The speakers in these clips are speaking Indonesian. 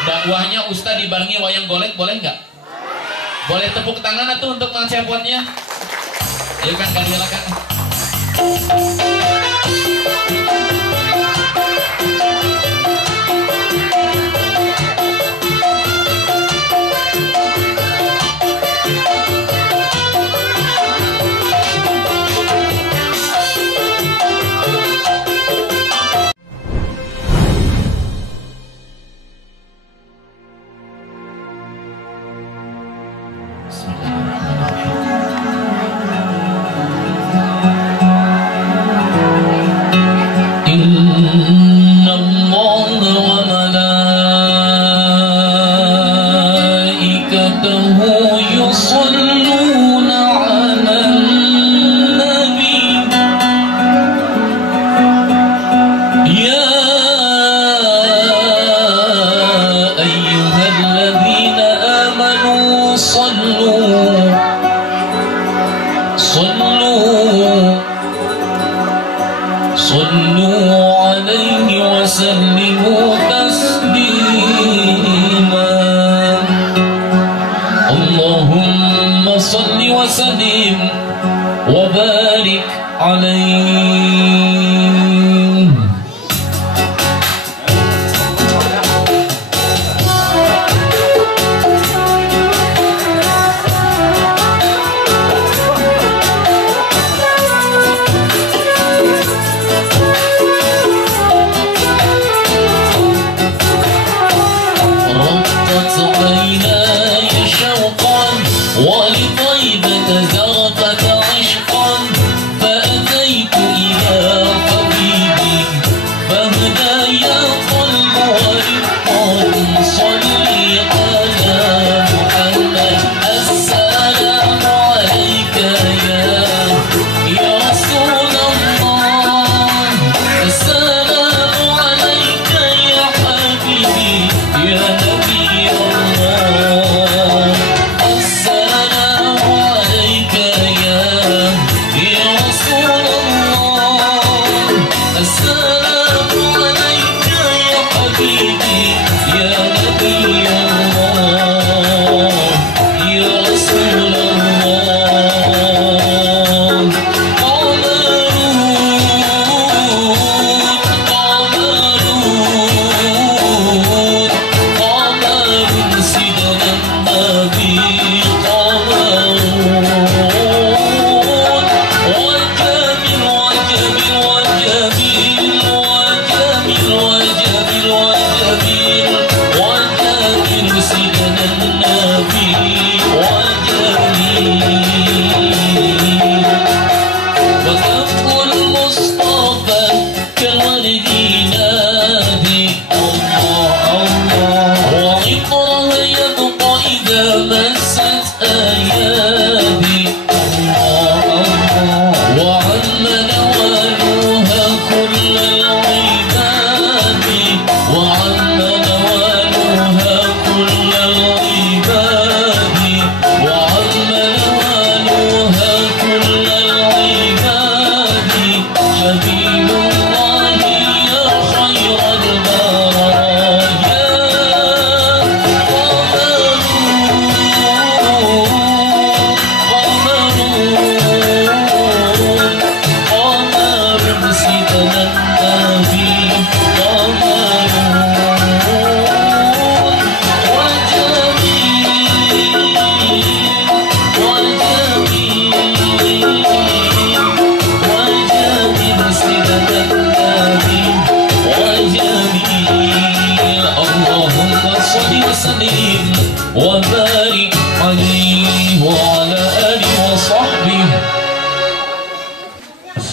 Dakwahnya Ustadz dibarengi wayang golek, boleh nggak? Boleh tepuk tangan tuh untuk nasihatnya. Ayo kan, kalian silakan.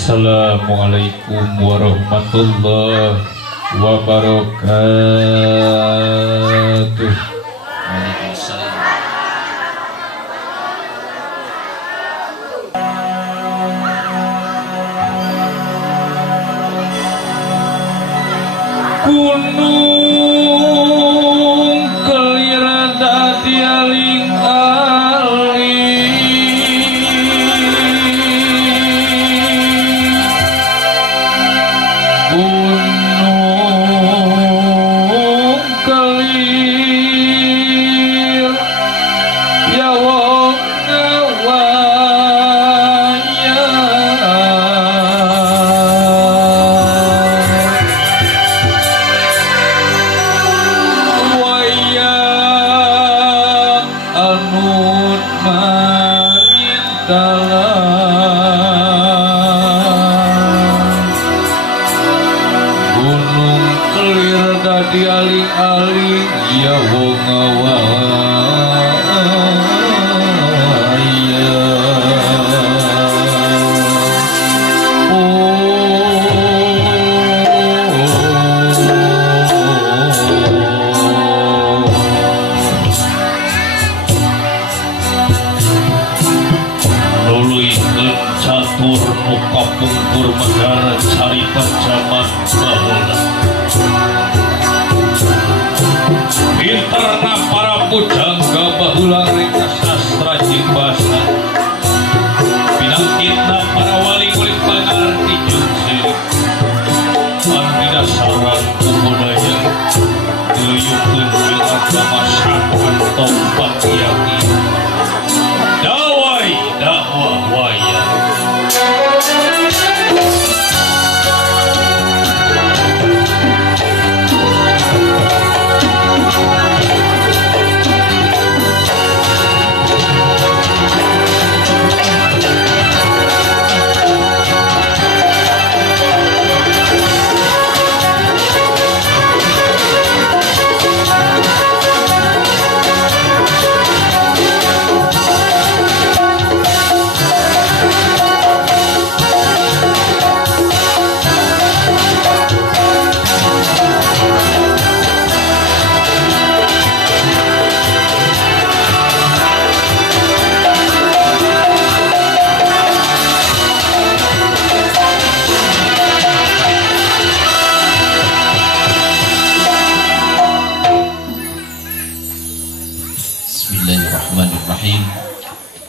Assalamualaikum warahmatullahi wabarakatuh. Waalaikumsalam. Gunung kelira dadi aling kali ya wong catur muka pungkur negara carita zaman bahula interna para pujangga bahula reka sastra jeung basa pinangkitna para wali kulit pangarti jeung sirik pandina saran budaya diluyukeun jeung agama syar'an tobat yakin dawai dakwah waya.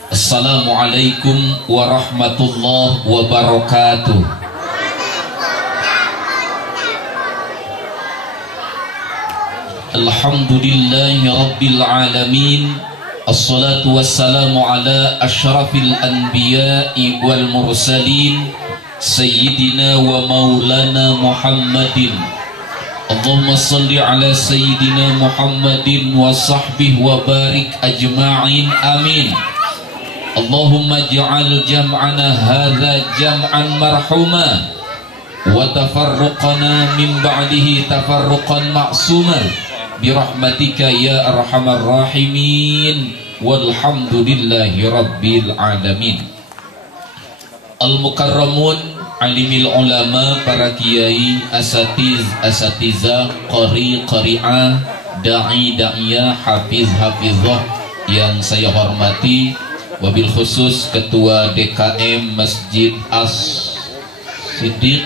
Assalamualaikum warahmatullahi wabarakatuh. Alhamdulillahi rabbil alamin. Assalatu wassalamu ala ashrafil anbiya'i wal mursalin Sayyidina wa maulana Muhammadin. Allahumma salli ala Sayyidina Muhammadin wa sahbihi wa barik ajma'in amin. Allahumma ja'al jam'ana hadha jam'an marhuma wa tafarruqana min ba'dihi tafarruqan ma'suman birahmatika ya arhamar rahimin walhamdulillahi rabbil alamin. Al-mukarramun alimil ulama, para kiai, asatiza, qari qari'ah, da'i da'iyah, hafiz hafizah yang saya hormati, wabil khusus Ketua DKM Masjid As-Siddiq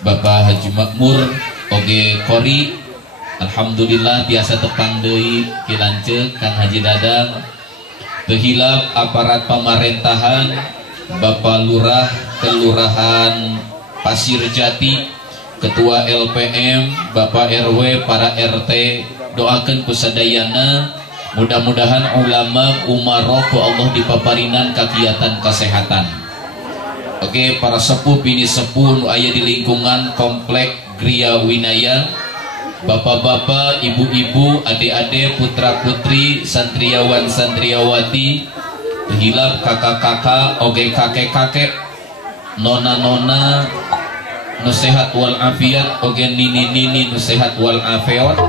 Bapak Haji Makmur oge Kori. Alhamdulillah biasa tepang deui kilanceuk Kang Haji Dadang, tehilap aparat pemerintahan, Bapak Lurah Kelurahan Pasir Jati, Ketua LPM, Bapak RW, para RT, doakeun kusadayana mudah-mudahan ulama umaroh ku Allah dipaparinan kagiatan kesehatan. Oke, para sepuh bini sepuh nu aya di lingkungan komplek Gria Winaya, bapak-bapak, ibu-ibu, adik-adik, putra-putri, santriawan santriawati, hilap kakak-kakak, oge kakek-kakek, nona-nona nu sehat wal afiat, oge nini-nini nu sehat wal afiat.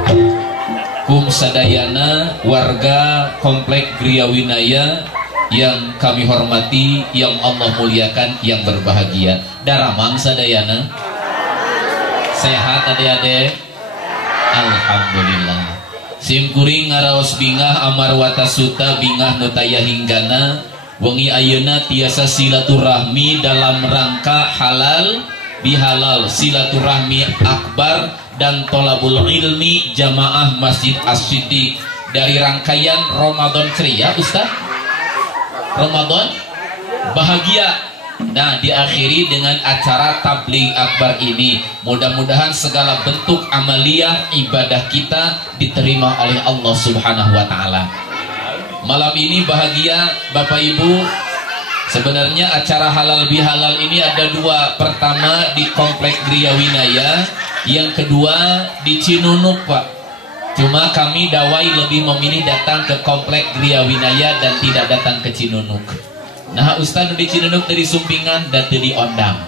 Kum sadayana warga komplek Gria Winaya yang kami hormati, yang Allah muliakan, yang berbahagia. Daramang sadayana sehat adik-adik, alhamdulillah. Sim kuring ngaraos bingah amarwata suta bingah nutaya hinggana wengi ayeuna tiasa silaturahmi dalam rangka halal bihalal, silaturahmi akbar dan tolabul ilmi jamaah Masjid As-Siddiq dari rangkaian Ramadan Ceria, Ustaz. Ramadan bahagia. Nah, diakhiri dengan acara tabligh akbar ini. Mudah-mudahan segala bentuk amaliyah ibadah kita diterima oleh Allah Subhanahu wa taala. Malam ini bahagia Bapak Ibu. Sebenarnya acara halal bihalal ini ada dua. Pertama di komplek Gria Winaya, yang kedua di Cinunuk, Pak. Cuma kami dawai lebih memilih datang ke komplek Gria Winaya dan tidak datang ke Cinunuk. Nah, Ustaz di Cinunuk dari Sumpingan dan di Ondang.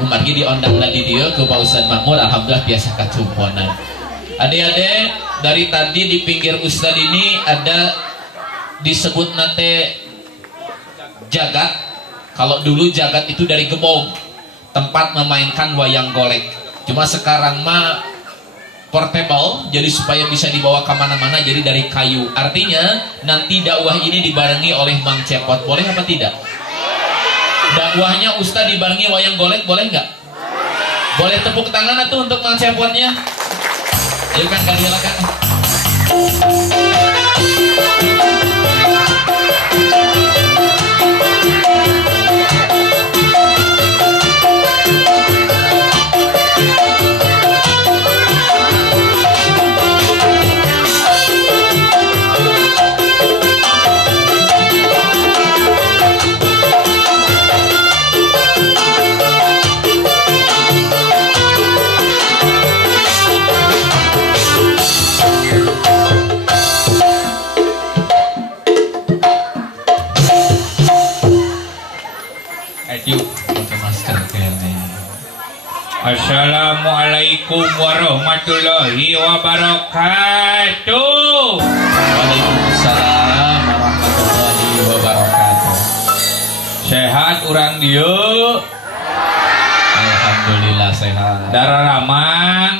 Umargi di Ondang di dia ke Pak Ustaz Makmur, alhamdulillah biasa kacumponan. Adik-adik, dari tadi di pinggir Ustadz ini ada disebut nate jagat. Kalau dulu jagat itu dari gembong, tempat memainkan wayang golek. Cuma sekarang mah portable, jadi supaya bisa dibawa kemana-mana, jadi dari kayu. Artinya nanti dakwah ini dibarengi oleh Mang Cepot, boleh apa tidak? Dakwahnya Ustadz dibarengi wayang golek, boleh nggak? Boleh tepuk tangan tuh untuk Mang Cepotnya. Ayo kan kalian kan. Assalamualaikum warahmatullahi wabarakatuh. Waalaikumsalam warahmatullahi wabarakatuh. Sehat urang dieu? Alhamdulillah sehat. Darah ramang.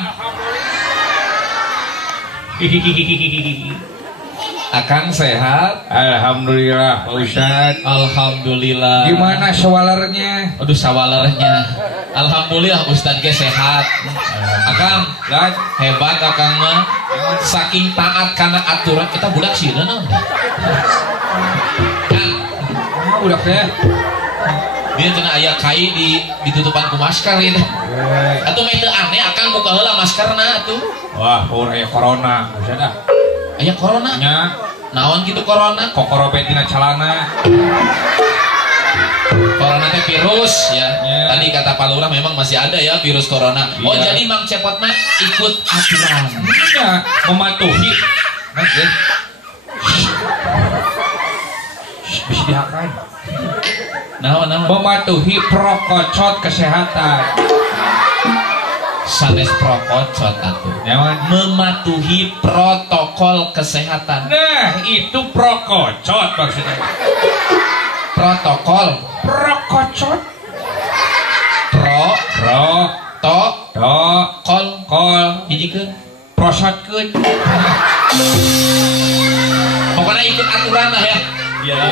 Akang sehat? Alhamdulillah Pak Ustadz. Alhamdulillah. Gimana sawalernya? Aduh sawalernya. Alhamdulillah Ustadz ge sehat. Akang Lan, hebat akang mah. Saking taat karena aturan kita budak sih naon. Kang, udah teh. dia cenah aya kai ditutupan ku masker itu. Atuh mah teu aneh akang buka heula maskerna atuh. Wah, aya corona, Ustadz. Aya corona. Nya, Naon gitu corona? kokorobet dina calana. Corona teh virus ya. Ya. Tadi kata Pak Lurah memang masih ada ya virus corona. Oh Iya. jadi Mang Cepot mah ikut aturan. Nya, mematuhi. Nanti. Bisa dihakan. Naon. Mematuhi protokol kesehatan. Sanes prokocot atuh. Nyaman. Mematuhi protokol kesehatan. Nah, itu prokocot maksudnya. Protokol. Prokocot. Pro. Pro. To. To. Kol. Kol. Hijikeun. Prosotkeun. Pokoknya ikut aturan lah ya. Iya.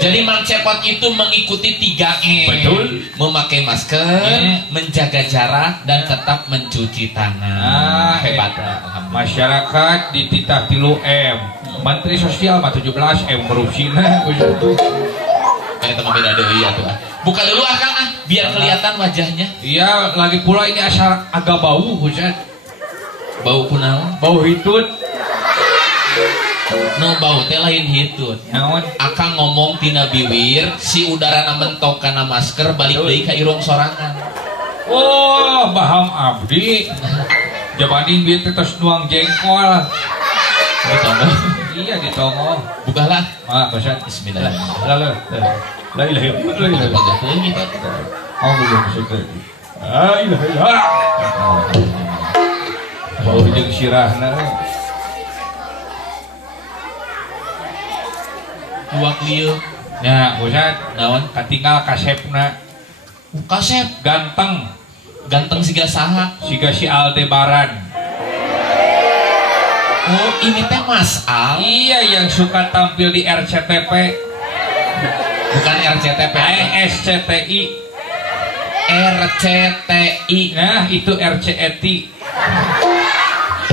Jadi Mang Cepot itu mengikuti 3M. Betul. Memakai masker, Iya. menjaga jarak, dan tetap mencuci tangan. Hebat. Alhamdulillah. Masyarakat dititah 3M. Menteri Sosial mah 17M korupsina. Teman beda deui atuh. Buka dulu Akang biar kelihatan wajahnya. Iya, lagi pula ini asal agak bau, Ustaz. Bau kunaon? Bau hitut. No bau teh lain hitut. Naon? Akang ngomong tina bibir, si udarana mentok kana masker balik deui ka irung sorangan. Oh, baham abdi. Jabanding dia terus nuang jengkol. Ditongo. Iya, ditongo. Bukalah. Ustaz. Bismillahirrahmanirrahim. Lalu. La ilaha illallah. Bagaimana gitu? Oh, belum syukur. La ilaha illallah. Bau jeung sirahna. Luak lieu. Nya, Ustaz, Naon? katinggal kasepna Kasep ganteng siga saha. siga si Aldebaran. Oh, ini teh Mas Al. Iya, yang suka tampil di RCTP. Bukan RCTP. SCTI. RCTI. Nah, itu RCETI.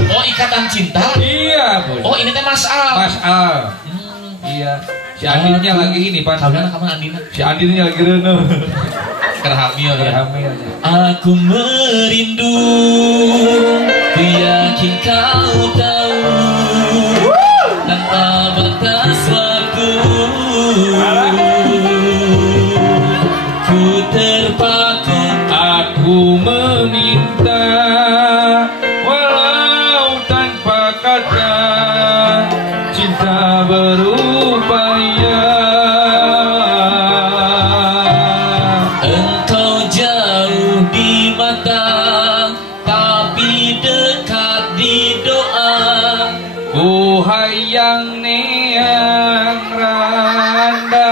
Oh, Ikatan Cinta. Iya, Bos. Oh, ini teh Mas Al. Mas Al. Iya. Si Andinnya lagi ini, Pan. Kapan Andina? Si Andinnya lagi reuneung. Kerhamil. Hamil. Aku merindu, ku yakin kau tahu, tanpa batas waktu, ku terpaku. Aku meminta walau tanpa kata, cinta berupaya. Engkau jauh di mata, tapi dekat di doa. Ku hayang neang randa.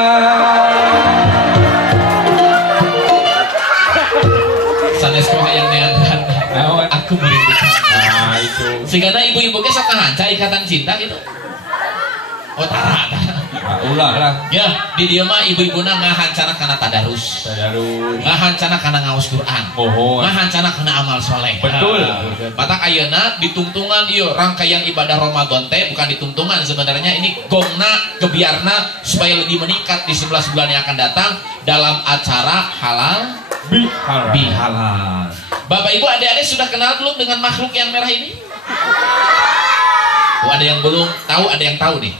Sanes ku hayang neangan. Aku merindukan. Nah itu. Sehingga ibu-ibu ke sok ngahanca ikatan cinta gitu. Oh tara. Nah, ulah lah. Ya, di dia mah ibu-ibuna ngahancana kana tadarus. Tadarus. Ngahancana kana ngaos Quran. Mohon. Ngahancana kana amal soleh. Betul. Matak ayeuna ditungtungan ieu rangkaian ibadah Ramadan teh bukan ditungtungan sebenarnya ini gongna kebiarna supaya lebih meningkat di 11 bulan yang akan datang dalam acara halal bihalal. Bapak Ibu adik-adik sudah kenal belum dengan makhluk yang merah ini? Oh, ada yang belum tahu, ada yang tahu nih.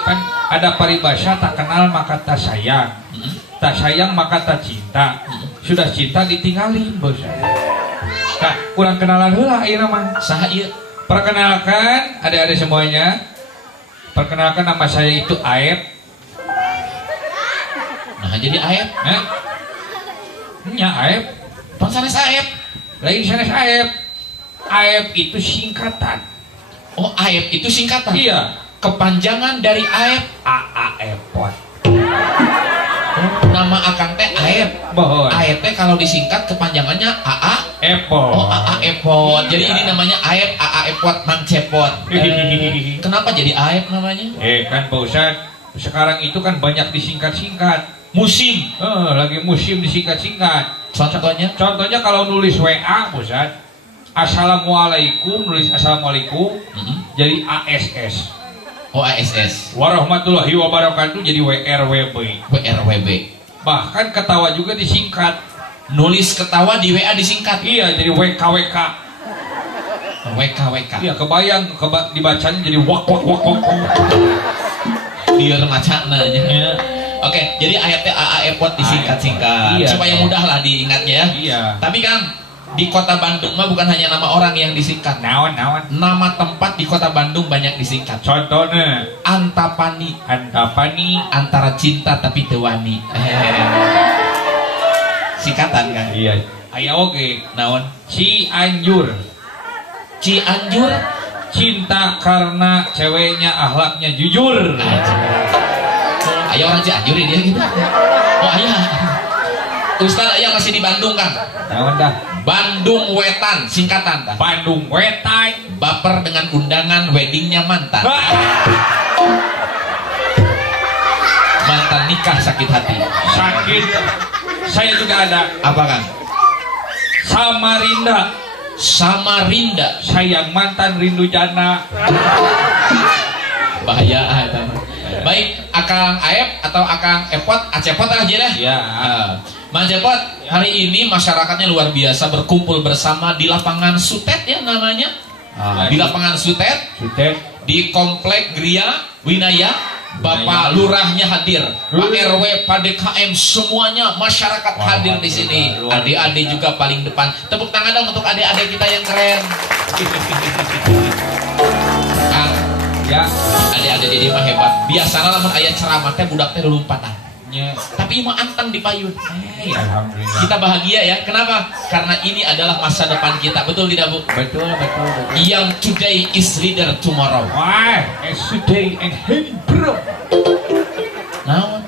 Kan ada paribasa tak kenal maka tak sayang. Tak sayang maka tak cinta. Sudah cinta ditinggalin bos. Kak, kurang kenalan heula ieu mah. Saha ieu? Perkenalkan adik-adik semuanya. Perkenalkan nama saya itu Aep. Nah, jadi Aep. Nya Aep. Bang sanes Aep. Lain sanes Aep. Aep itu singkatan. Oh, Aep itu singkatan. Iya. Kepanjangan dari Aep. Epot. Nama akang teh Aep. Bohong. Aep teh kalau disingkat kepanjangannya Epot. Oh, Epot. Jadi ini namanya Aep, Epot, Mang Cepot. Kenapa jadi Aep namanya? Kan Pak Ustadz, sekarang itu kan banyak disingkat-singkat. Musim. Lagi musim disingkat-singkat. Contohnya kalau nulis WA, Pak Ustadz, Assalamualaikum, nulis Assalamualaikum, jadi ASS. Oh, ASS. Warahmatullahi wabarakatuh jadi WRWB. WRWB. Bahkan ketawa juga disingkat. Nulis ketawa di WA disingkat. Iya, jadi WKWK. WKWK. Iya, kebayang dibacanya jadi wak. Biar macana aja. Oke, jadi ayatnya Epot disingkat-singkat. Iya, supaya mudah lah diingatnya ya. Iya. Tapi Kang, di kota Bandung mah bukan hanya nama orang yang disingkat. Naon. Nama tempat di kota Bandung banyak disingkat. Contohnya Antapani. Antara cinta tapi tewani. Singkatan kan? Iya. Aya oge. Naon? Cianjur. Cinta karena ceweknya akhlaknya jujur. Aya orang Cianjur dia gitu. Oh aya. Ustaz aya masih di Bandung Kang. Naon dah? Bandung Wetan singkatan dah. Bandung Wetan. Baper dengan undangan weddingnya mantan. Mantan nikah sakit hati. Sakit. Saya juga ada. Apa Kang? Samarinda. Sayang mantan rindu jana. Bahaya eta mah. Baik, Akang Aep atau Akang Epot, Acepot aja dah. Ya. Mang Cepot, hari ini masyarakatnya luar biasa berkumpul bersama di lapangan Sutet ya namanya. Di lapangan Sutet. Di Komplek Gria Winaya. Bapak Lurahnya hadir, Pak RW, Pak DKM, semuanya masyarakat hadir di sini. Adik-adik juga paling depan. Tepuk tangan dong untuk adik-adik kita yang keren. Kang, Ya. adik-adik jadi mah hebat. Biasanya lamun aya ceramah teh budak teh lompatan. Tapi mah anteng di payun. Alhamdulillah. Kita bahagia ya. Kenapa? Karena ini adalah masa depan kita. Betul tidak Bu? Betul. Yang today is leader tomorrow. Wah, today and heavy bro. Naon?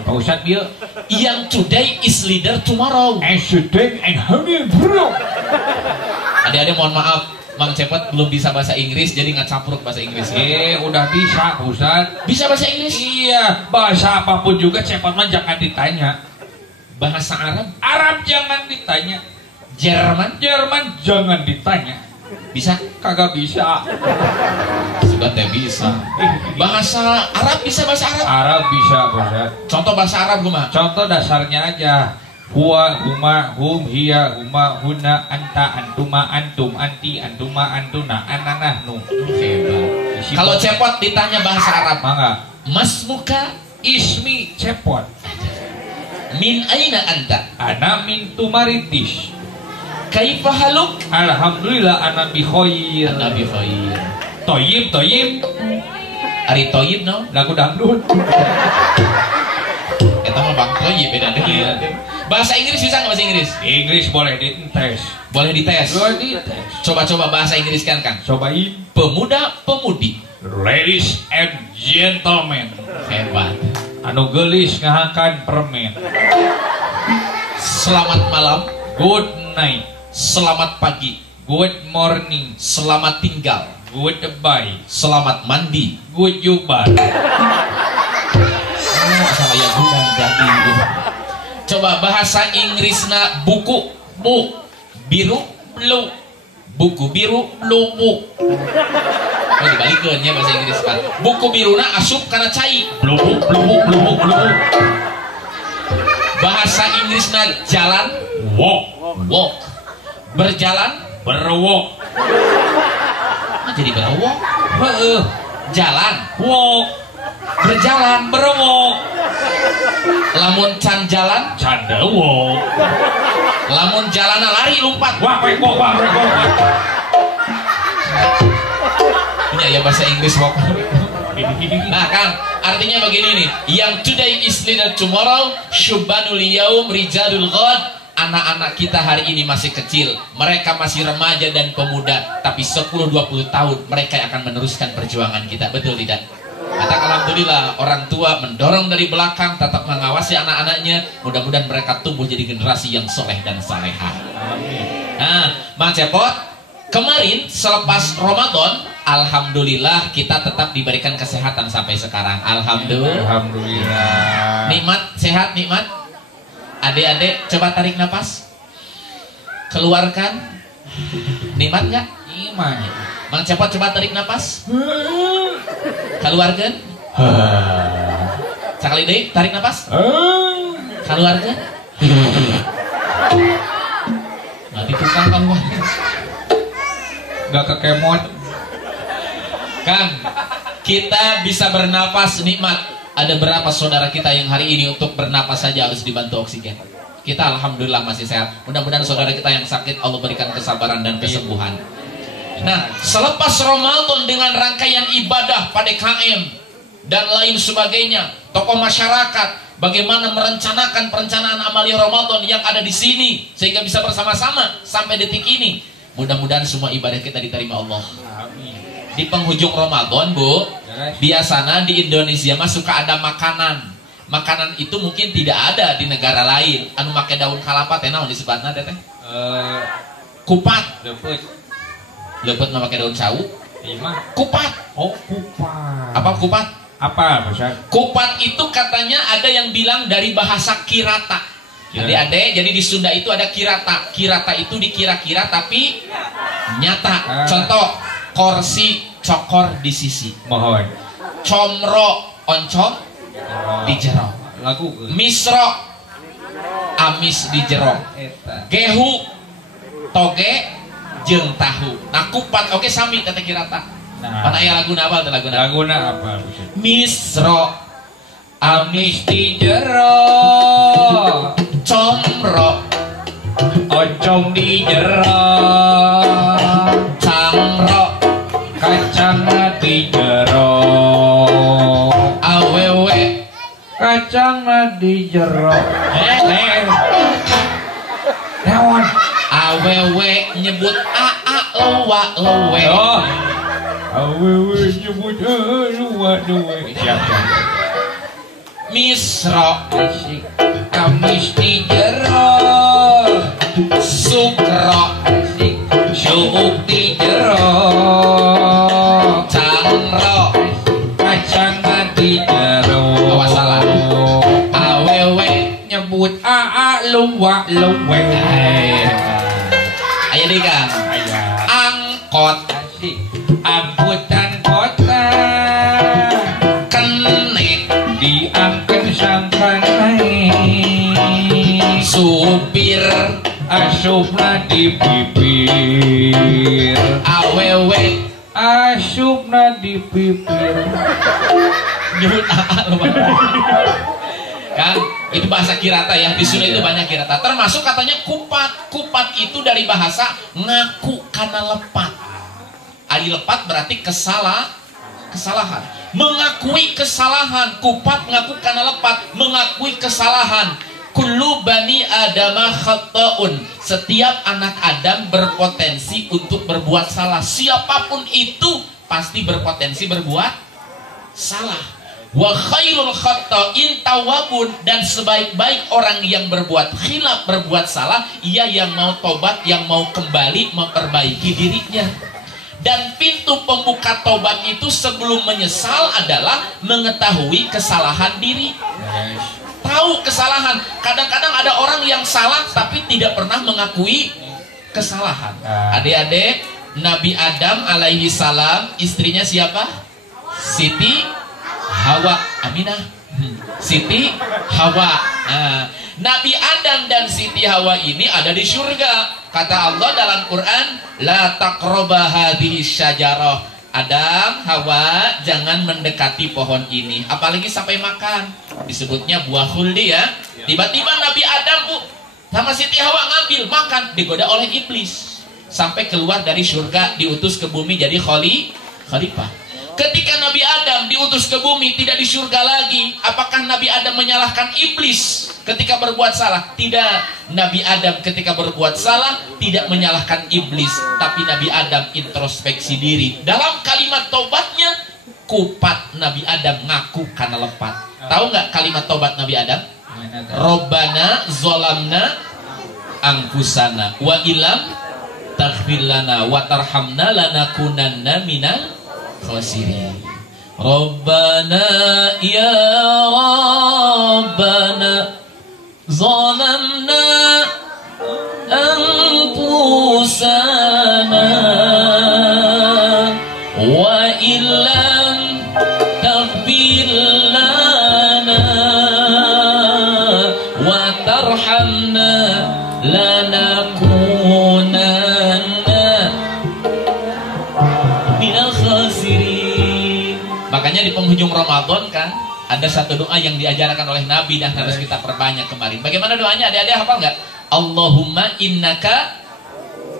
Pak Ustadz dia. Yang today is leader tomorrow. Today and heavy bro. Adik-adik mohon maaf, Mang Cepot belum bisa bahasa Inggris jadi nggak campur bahasa Inggris. Udah bisa Pak Ustadz. Bisa bahasa Inggris? Iya, bahasa apapun juga Cepot mah jangan ditanya. Bahasa Arab? Arab jangan ditanya. Jerman? Jerman jangan ditanya. Bisa? Kagak bisa. Sudah teh bisa. Bahasa Arab bisa bahasa Arab? Arab bisa Pak Ustadz. Contoh bahasa Arab gimana? Contoh dasarnya aja. Huwa, huma, hum, hiya, huma, huna, anta, antuma, antum, anti, antuma, antuna, ananah, nu. Hebat. Kalau Cepot ditanya bahasa Arab, Mangga. Mas muka Ismi Cepot. min aina anta? Ana min tumaritis. Kaifa haluk? Alhamdulillah ana bi khair. Nabi khair. Toyib. Ari toyib no? Lagu dangdut. Eta Eta mah Bang Toyi beda deui. Bahasa Inggris bisa nggak bahasa Inggris? Inggris boleh dites. Boleh dites. Boleh dites. Coba-coba bahasa Inggris kan Kang. Cobain. Pemuda-pemudi. Ladies and gentlemen. Hebat. Anu geulis ngahakan permen. Selamat malam. Good night. Selamat pagi. Good morning. Selamat tinggal. Goodbye. Selamat mandi. Good jubar. Asal aya gudang jadi. Coba bahasa Inggrisna buku. Book. Biru. Blue. Buku biru. Blue book. Oh dibalikeun ya bahasa Inggris kan. Buku biruna asup kana cai. Blue book. Blue book. Blue book. Blue book. Bahasa Inggrisna jalan. Walk. Walk. Berjalan. Berwalk. Jadi berwalk. Jalan. Walk. Berjalan. Berwalk. Lamun can jalan. Canda walk. Lamun jalana lari lompat. Wah, walk. Punya ya bahasa Inggris walk. Nah Kang, artinya begini nih. Yang today is leader tomorrow, syubanul yaum rijalul ghad. Anak-anak kita hari ini masih kecil, mereka masih remaja dan pemuda, tapi 10-20 tahun mereka akan meneruskan perjuangan kita, betul tidak? Kata alhamdulillah orang tua mendorong dari belakang, tetap mengawasi anak-anaknya, mudah-mudahan mereka tumbuh jadi generasi yang soleh dan salehah. Nah, Mang Cepot, kemarin selepas Ramadan, alhamdulillah kita tetap diberikan kesehatan sampai sekarang. Alhamdulillah. Nikmat, sehat, nikmat. Adik-adik coba tarik nafas, keluarkan. Nikmat nggak? Iman. Mang Cepot coba tarik nafas, keluarkan. Sekali deh tarik nafas, keluarkan. Nanti tukang keluar. Gak kekemot. Kang, kita bisa bernapas nikmat. Ada berapa saudara kita yang hari ini untuk bernapas saja harus dibantu oksigen? Kita alhamdulillah masih sehat. Mudah-mudahan saudara kita yang sakit Allah berikan kesabaran dan kesembuhan. Nah, selepas Ramadan dengan rangkaian ibadah pada KM dan lain sebagainya, tokoh masyarakat bagaimana merencanakan perencanaan amalia Ramadan yang ada di sini sehingga bisa bersama-sama sampai detik ini. Mudah-mudahan semua ibadah kita diterima Allah. Amin. Di penghujung Ramadan, Bu, biasanya di Indonesia mah suka ada makanan. Makanan itu mungkin tidak ada di negara lain. Anu make daun kalapa teh naon disebutna teh? Kupat. Leupet mah make daun sawu. Ima. Kupat. Oh, kupat. Apa kupat? Apa, Ustaz? Kupat itu katanya ada yang bilang dari bahasa kirata. Adik-adik, jadi di Sunda itu ada kirata. Kirata itu dikira-kira tapi nyata. Contoh, korsi cokor di sisi. Mohon. Comro oncom di jero. Lagu. Misro amis di jero. Gehu toge jeung tahu. Nah kupat oke sami teh kirata. Nah. Pan aya laguna apa teh laguna? Laguna apa? Misro Amis di jero. comro Oncom di jero. cangro Kacang di jero. awewe Kacang di jero. Naon? awewe nyebut aa lewa lewe. Oh. Awewe nyebut luwe. Siap. Misro Asik. Amis di jero. sukro Asik. Syuk di jero. cangro Kacang di jero. Awas salah. awewe Nyebut luwa luwe. aya deui kan Aya. angkot Asik. Angkutan kota. kene Diangkat sangkan naik. supir Asupna di bibir. awewe Asupna di bibir. nyebut aa lewa. Kan itu bahasa kirata ya, di Sunda itu banyak kirata, termasuk katanya kupat itu dari bahasa ngaku karena lepat. Ari lepat berarti kesalahan. Mengakui kesalahan, kupat ngaku kana lepat, mengakui kesalahan. Kullu bani adama khata'un. Setiap anak Adam berpotensi untuk berbuat salah. Siapapun itu pasti berpotensi berbuat salah. Wa khairul khata'in tawabun. Dan sebaik-baik orang yang berbuat khilaf, berbuat salah, ia yang mau tobat, yang mau kembali memperbaiki dirinya. Dan pintu pembuka tobat itu sebelum menyesal adalah mengetahui kesalahan diri. Tahu kesalahan. Kadang-kadang ada orang yang salah tapi tidak pernah mengakui kesalahan. Adik-adik, Nabi Adam alaihi salam, istrinya siapa? Siti Hawa. Aminah. Siti Hawa. Nabi Adam dan Siti Hawa ini ada di surga. Kata Allah dalam Quran, la taqraba hadhihi syajarah. Adam, Hawa, jangan mendekati pohon ini, apalagi sampai makan. Disebutnya buah khuldi ya. Tiba-tiba Nabi Adam sama Siti Hawa ngambil, makan, digoda oleh iblis. Sampai keluar dari surga, diutus ke bumi jadi khalifah. Ketika Nabi Adam diutus ke bumi, tidak di surga lagi. Apakah Nabi Adam menyalahkan iblis ketika berbuat salah? Tidak. Nabi Adam ketika berbuat salah tidak menyalahkan iblis, tapi Nabi Adam introspeksi diri. Dalam kalimat tobatnya, kupat Nabi Adam ngaku karena lepat. Tahu nggak kalimat tobat Nabi Adam? Robbana zolamna angkusana wa ilam taghfir lana wa tarhamna lanakunanna minal khasirin. Rabbana ya Rabbana zalamna anfusana wa illam taghfir lana wa tarhamna lanakunanna minal khasirin. Makanya di penghujung Ramadan kan ada satu doa yang diajarkan oleh Nabi dan harus kita perbanyak kemarin. Bagaimana doanya? Adik-adik hafal nggak? Allahumma innaka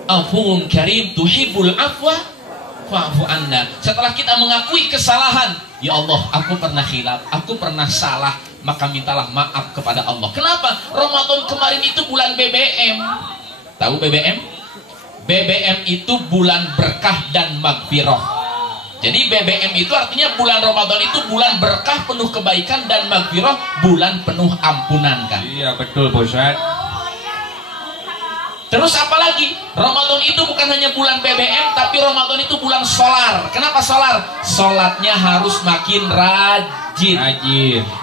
afuwun karim tuhibbul afwa fa'fu anna. Setelah kita mengakui kesalahan, ya Allah, aku pernah khilaf, aku pernah salah, maka mintalah maaf kepada Allah. Kenapa? Ramadan kemarin itu bulan BBM. Tahu BBM? BBM itu bulan berkah dan magfirah. Jadi BBM itu artinya bulan Ramadan itu bulan berkah penuh kebaikan dan magfirah, bulan penuh ampunan kan. Iya betul Bosan. Terus apalagi? Ramadan itu bukan hanya bulan BBM, tapi Ramadan itu bulan solar. Kenapa solar? Sholatnya harus makin rajin.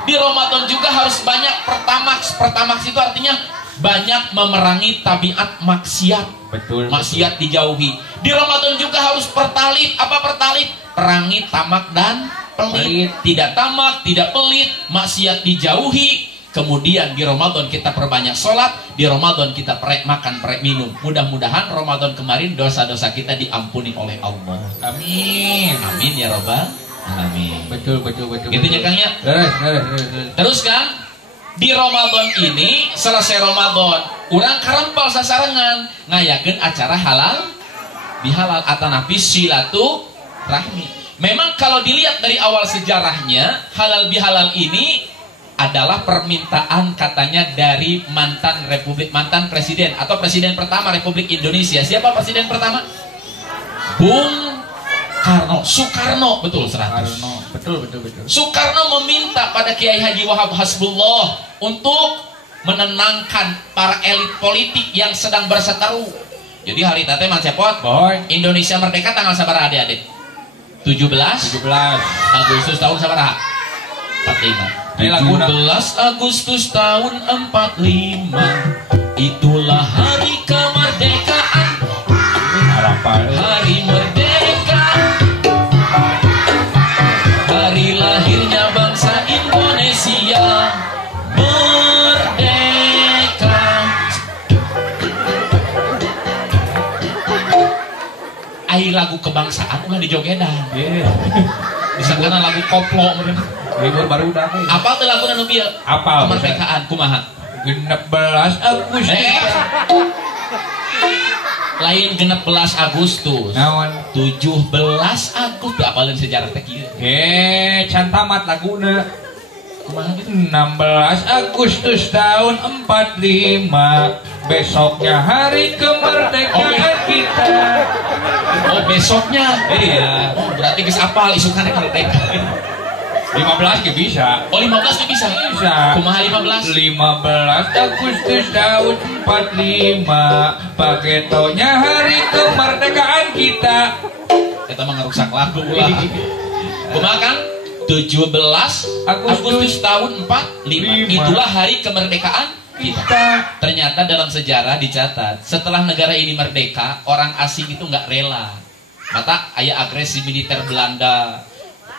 Di Ramadan juga harus banyak pertamax. Pertamax itu artinya banyak memerangi tabiat maksiat. Betul. Maksiat dijauhi. Di Ramadan juga harus pertalit. Apa pertalit? Perangi tamak dan pelit. Tidak tamak, tidak pelit, maksiat dijauhi. Kemudian di Ramadan kita perbanyak sholat, di Ramadan kita makan, minum. Mudah-mudahan Ramadan kemarin dosa-dosa kita diampuni oleh Allah. Amin. Amin ya Rabbal alamin. Betul. Gitu ya Kang ya. Terus kan di Ramadan ini selesai Ramadan, urang karempal sasarengan ngayakeun acara halal bihalal atanapi silaturahmi. Memang kalau dilihat dari awal sejarahnya, halal bihalal ini adalah permintaan katanya dari mantan presiden atau presiden pertama Republik Indonesia. Siapa presiden pertama? Bung Karno, Soekarno, betul 100. Betul. Soekarno meminta pada Kiai Haji Wahab Hasbullah untuk menenangkan para elit politik yang sedang berseteru. Jadi hari tadi mancepot, Indonesia merdeka tanggal sabaraha adik-adik? 17 Agustus tahun sabaraha? 45. 17 Agustus tahun 45, itulah hari kemerdekaan. Hari merdeka, hari lahirnya bangsa Indonesia merdeka. Ai lagu kebangsaan ulah dijogedan. Disangkana lagu koplo meureun. Baru udah. Apa tuh lagu nu bieu? Apal kemerdekaan kumaha? 16 Agustus. lain 16 Agustus. Naon? 17 Agustus apalin sejarah teh kieu. Can tamat laguna. Kumaha gitu? 16 Agustus tahun 45. Besoknya hari kemerdekaan kita. Oh, besoknya. Iya. Oh, berarti geus apal isukan merdeka. 15 ke bisa. Oh, 15 bisa. Bisa. Kumaha 15? 15 Agustus tahun 45. Paketonya hari kemerdekaan kita. Kita mah ngerusak lagu ulah. Kumaha Kang? 17 Agustus tahun 45. Itulah hari kemerdekaan kita. Ternyata dalam sejarah dicatat, setelah negara ini merdeka, orang asing itu nggak rela. Maka ayah agresi militer Belanda.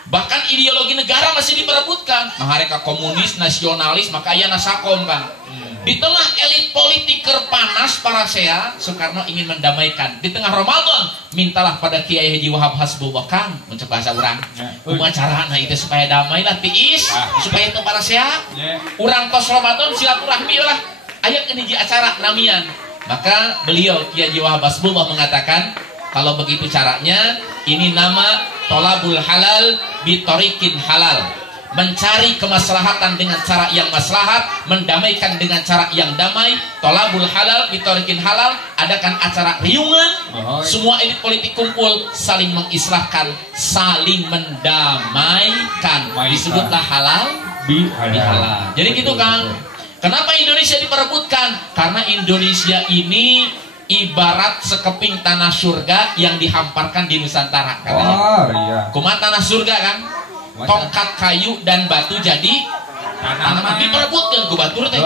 Bahkan ideologi negara masih diperebutkan. Nah, mereka komunis, nasionalis, maka ayah nasakom Kang. Di tengah elit politik kerpanas parasea, Soekarno ingin mendamaikan. Di tengah Ramadan, mintalah pada Kiai Haji Wahab Hasbullah Kang, mencek bahasa urang. Kumaha carana itu supaya damai lah tiis, supaya itu parasea. Urang tos Ramadan silaturahmi lah. Aya ini di acara namian. Maka beliau Kiai Haji Wahab Hasbullah mengatakan, kalau begitu caranya, ini nama tolabul halal bitorikin halal. Mencari kemaslahatan dengan cara yang maslahat, mendamaikan dengan cara yang damai. Tolabul halal bitorikin halal. Adakan acara riungan, semua elit politik kumpul, saling mengislahkan, saling mendamaikan. Disebutlah halal bihalal. Jadi gitu Kang. Kenapa Indonesia diperebutkan? Karena Indonesia ini ibarat sekeping tanah surga yang dihamparkan di Nusantara. Iya. Kumaha tanah surga Kang? Tongkat kayu dan batu jadi tanaman diperebutkan ku batur teh.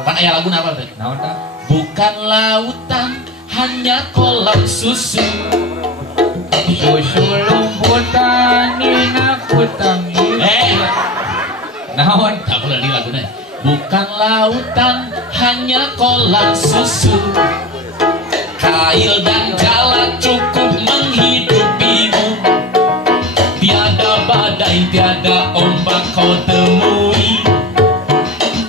Pan aya lagu apa teh? Bukan lautan, hanya kolam susu. Susu lumputan dina kutang. Naon? Tak boleh di laguna. Bukan lautan, hanya kolam susu. Kail dan jala cukup menghidupimu. Tiada badai, tiada ombak kau temui.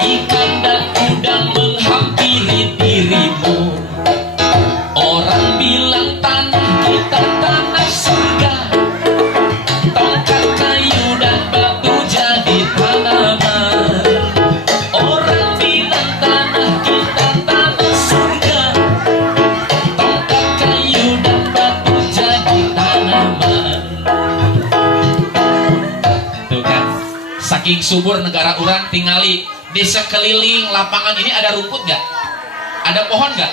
Ikan dan udang menghampiri dirimu. Orang bilang tanah kita tanah surga. Tongkat kayu dan batu jadi tanaman. Orang bilang tanah kita tanah surga. Tongkat kayu dan batu jadi tanaman. Saking subur negara orang tingali di sekeliling lapangan ini ada rumput nggak? Ada pohon nggak?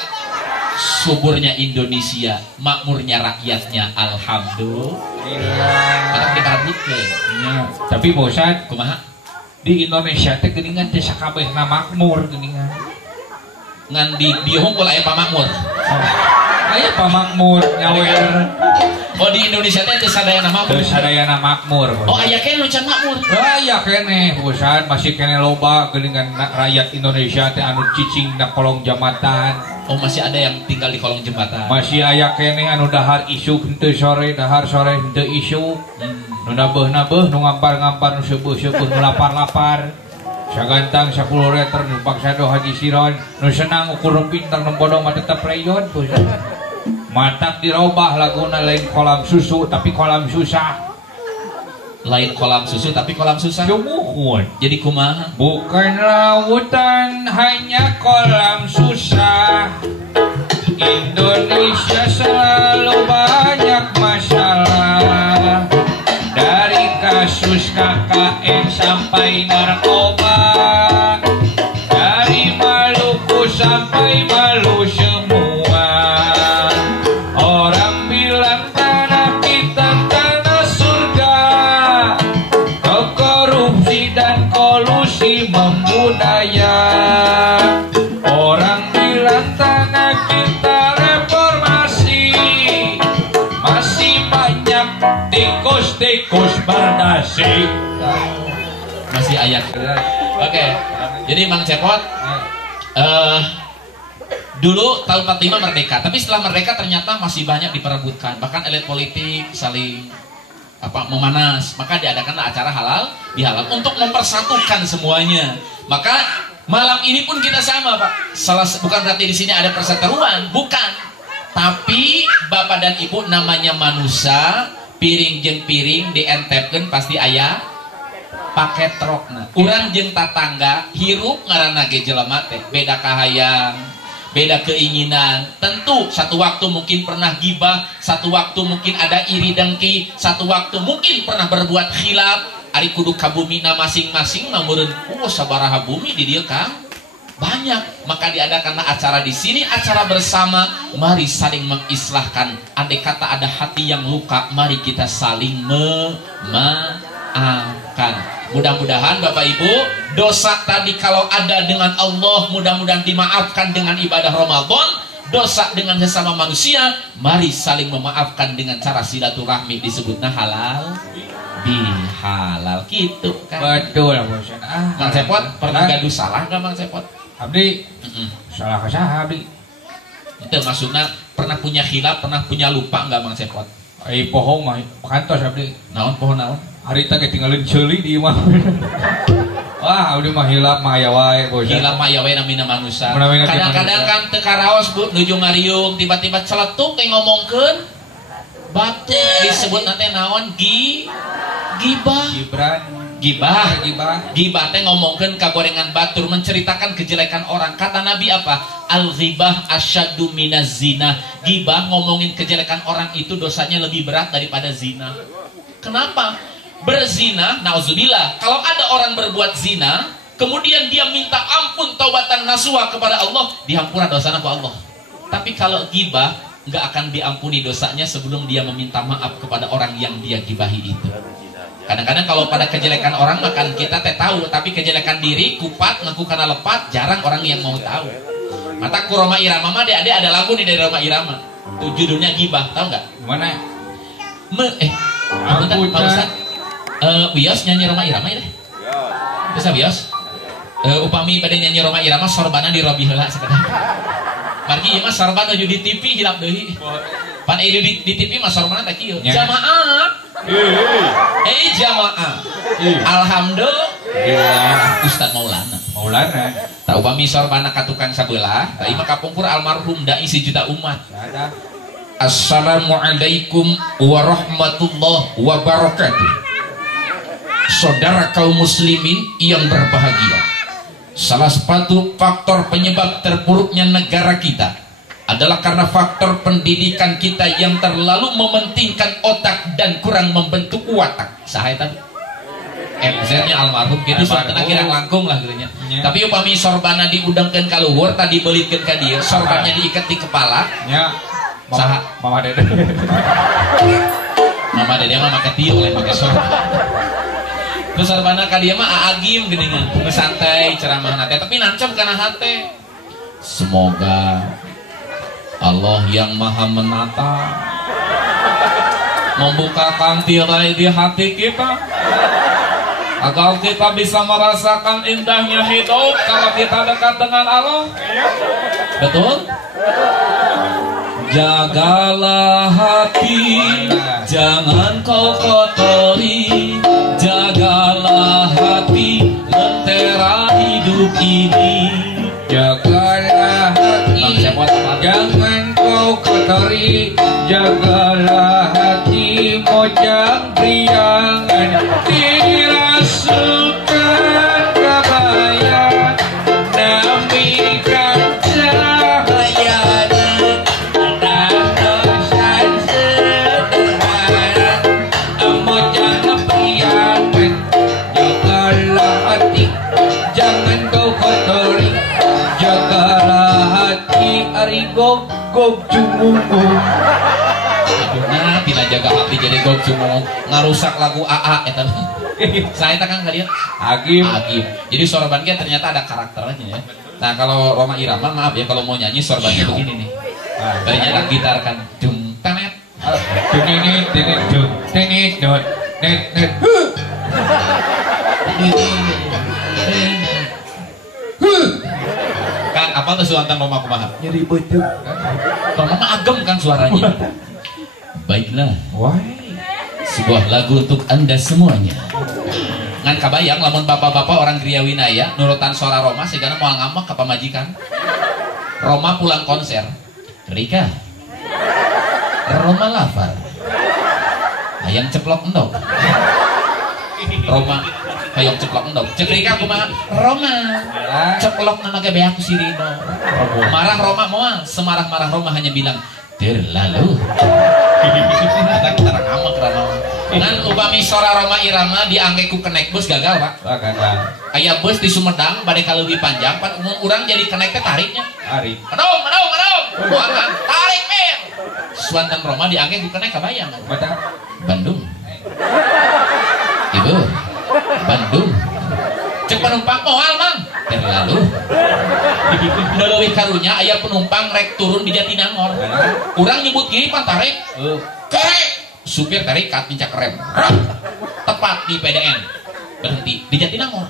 Suburnya Indonesia, makmurnya rakyatnya, alhamdulillah. Pada diperebutkeun. Ya, tapi bosan. Kumaha? Di Indonesia teh geuningan teh sakabehna makmur geuningan. Ngan di hungkul aya pamakmur. Aya pamakmur nyawer. Oh di Indonesia teh teu sadayana makmur. Teu sadayana makmur. Oh aya keneh nu can makmur. Aya keneh bosan, masih keneh loba geuningan rakyat Indonesia teh anu cicing na kolong jembatan. Oh masih ada yang tinggal di kolong jembatan. Masih aya keneh anu dahar isuk henteu sore, dahar sore henteu isuk. Nu nabeuh-nabeuh, nu ngampar-ngampar, nu seueuh-seueuh, nu lapar-lapar. Sagantang 10 liter nu paksa do Haji Siron, nu senang ukur pintar nu bodong mah tetep reyon bosan. Matak dirobah laguna lain kolam susu tapi kolam susah. Lain kolam susu tapi kolam susah. Jumuhun. Jadi kumaha? Bukan lautan hanya kolam susah. Indonesia selalu banyak masalah. Dari kasus KKN sampai narkoba. Dari Maluku sampai Malu semua. Orang bilang tanah kita tanah surga. Korupsi dan kolusi membudaya. Orang bilang tanah kita reformasi. Masih banyak tikus-tikus berdasi. Masih ayat. Oke. Jadi Mang Cepot dulu tahun 45 merdeka, tapi setelah merdeka ternyata masih banyak diperebutkan. Bahkan elit politik saling memanas. Maka diadakanlah acara halal bihalal untuk mempersatukan semuanya. Maka malam ini pun kita sama, Pak. Bukan berarti di sini ada perseteruan, bukan. Tapi bapak dan ibu namanya manusia, piring jeung piring dientepkeun pasti aya paket trokna. Urang jeung tatangga hirup ngaranna ge jelema teh beda kahayang, beda keinginan. Tentu satu waktu mungkin pernah gibah, satu waktu mungkin ada iri dengki, satu waktu mungkin pernah berbuat khilaf. Ari kudu kabumina masing-masing namureun sabaraha bumi di dieu Kang. Banyak, maka diadakanlah acara di sini, acara bersama. Mari saling mengislahkan. Andai kata ada hati yang luka, mari kita saling memaafkan. Mudah-mudahan Bapak Ibu, dosa tadi kalau ada dengan Allah, mudah-mudahan dimaafkan dengan ibadah Ramadan. Dosa dengan sesama manusia, mari saling memaafkan dengan cara silaturahmi, disebutnya halal bihalal gitu kan. Betul Bos. Mang Cepot pernah gaduh salah nggak Mang Cepot? Abdi salah ke saha abdi? Itu maksudnya pernah punya khilaf, pernah punya lupa nggak Mang Cepot? Pohon mah kantos abdi. Naon pohon naon? Harita ketinggalan ceuli di imah. Wah, abdi mah hilap mah aya wae Bos. Hilap mah aya wae namina manusia. Kadang-kadang kan teu karaos Bu nuju ngariung tiba-tiba celetuk teh ngomongkeun batu disebut nanti naon gibah. Gibah teh ngomongkeun kagorengan batur, menceritakan kejelekan orang. Kata Nabi apa? Al-ghibah asyaddu minaz zina. Gibah ngomongin kejelekan orang itu dosanya lebih berat daripada zina. Kenapa? Berzina, nauzubillah. Kalau ada orang berbuat zina, kemudian dia minta ampun taubatan nasuha kepada Allah, dihampura dosanya ke Allah. Tapi kalau gibah nggak akan diampuni dosanya sebelum dia meminta maaf kepada orang yang dia gibahi itu. Kadang-kadang kalau pada kejelekan orang makan kita teh tahu, tapi kejelekan diri kupat ngaku karena lepat, jarang orang yang mau tahu. Mata ku Roma Irama mah adek ada lagu nih dari Roma Irama. Tuh judulnya gibah, tahu nggak? Mana? Pak Ustad, Wios nyanyi Roma Irama ya deh. Bisa Wios? Upami pada nyanyi Roma Irama sorbana di Robi heula sekedar. Margi ieu mah sorbana di TV hilap deui. Pan di TV mah sorbana teh kieu. Jamaah. Jamaah. Alhamdulillah. Ustaz Maulana. Tak upami sorbana ka tukang sabelah, tah ieu mah kapungkur almarhum dai 1 juta umat. Assalamualaikum warahmatullahi wabarakatuh. Saudara kaum muslimin yang berbahagia, salah satu faktor penyebab terpuruknya negara kita adalah karena faktor pendidikan kita yang terlalu mementingkan otak dan kurang membentuk watak. Saha eta? MZ-nya almarhum gitu soalnya kira langkung lah gitunya. Tapi upami sorbana diundangkeun ka luhur tadi beulikeun ka dieu, sorbannya diikat di kepala. Nya. Saha? Mama Dede. Mama Dede mah make tiu oleh make sorban. Terus sorbana ka dieu mah aagim geuningan, santai ceramahna teh tapi nancep kana hate. Semoga Allah yang Maha Menata membukakan tirai di hati kita agar kita bisa merasakan indahnya hidup kalau kita dekat dengan Allah. Betul? Jagalah hati, jangan kau kotori. Jagalah hati, lentera hidup ini. Jagalah hati, jangan kau kotori. Jagalah hati, mojang priangan. Dirasukan kebayang, namikan cahaya. Dan sederhana, mojang priangan. Jagalah hati, jangan kau kotori. Jagalah hati, ari gog cumunggung. Nah, bila jaga hati jadi gog cumunggung, ngarusak lagu AA eta. Saya kan kalian Agim. Jadi sorban dia ternyata ada karakternya ya. Nah, kalau Roma Irama maaf ya kalau mau nyanyi sorbannya begini nih. Banyak ada gitar kan. Dung tanet. Tinit dung tinit dot net. Kan apa tuh suantan Roma kumaha? Nyeri beudeg. Roma mah agem kan suaranya. Baiklah. Sebuah lagu untuk Anda semuanya. Ngan kabayang lamun bapak-bapak orang Gria Winaya nurutan suara Roma sigana moal ngambek ka pamajikan. Roma pulang konser. Rika, Roma lapar. Hayang ceplok endog. Roma hayang ceplok endog. Cek rika kumaha? Roma. Ceplok nanaga beak ku si Rino. Marah Roma moal, semarah-marah Roma hanya bilang terlalu. Kita terang amak Rama. Ngan upami sora Roma Irama diangge ku kenek bus gagal, Pak. Gagal. Aya bus di Sumedang bade ka leuwih panjang, pan urang jadi kenek teh tariknya. Tarik. Madong. Buangan, tarik men. Suantan Roma diangge ku kenek kabayang. Mata Bandung. Ibu. Bandung. Cek penumpang moal, Mang. Terlalu. Leuwih karunya aya penumpang rek turun di Jatinangor. Urang nyebut gini pan tarik. Kerek. Supir tarik kat pincak rem. Tepat di PDN. Berhenti di Jatinangor.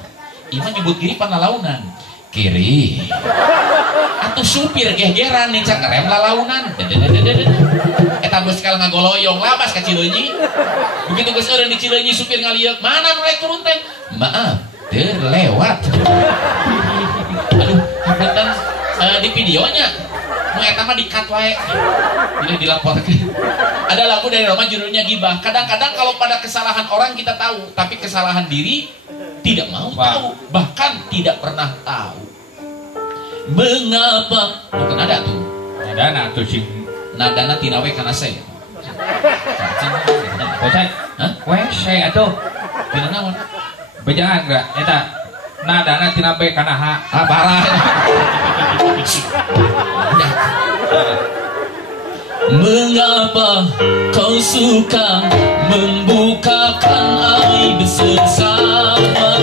Iman nyebut kiri pan lalaunan. Kiri. Atuh supir gegeran nincak rem lalaunan. Eta bus kal ngagoloyong labas ka Cileunyi. Begitu geus eureun di Cileunyi supir ngalieup, "Mana nu rek turun teh?" "Maaf, terlewat." Aduh, hapunten di videonya. Nu eta mah di-cut wae. Ini dilaporkeun. Ada lagu dari Roma judulnya Gibah. Kadang-kadang kalau pada kesalahan orang kita tahu, tapi kesalahan diri tidak mau tahu, bahkan tidak pernah tahu. Mengapa? Bukan ada tuh. Nadana tuh sing Nadana tina we kana saya. Bosan. Hah? WC atuh. Tina naon? Bejangan enggak eta. Nadana tina be kana H. Ah parah. Mengapa kau suka membukakan aib sesama,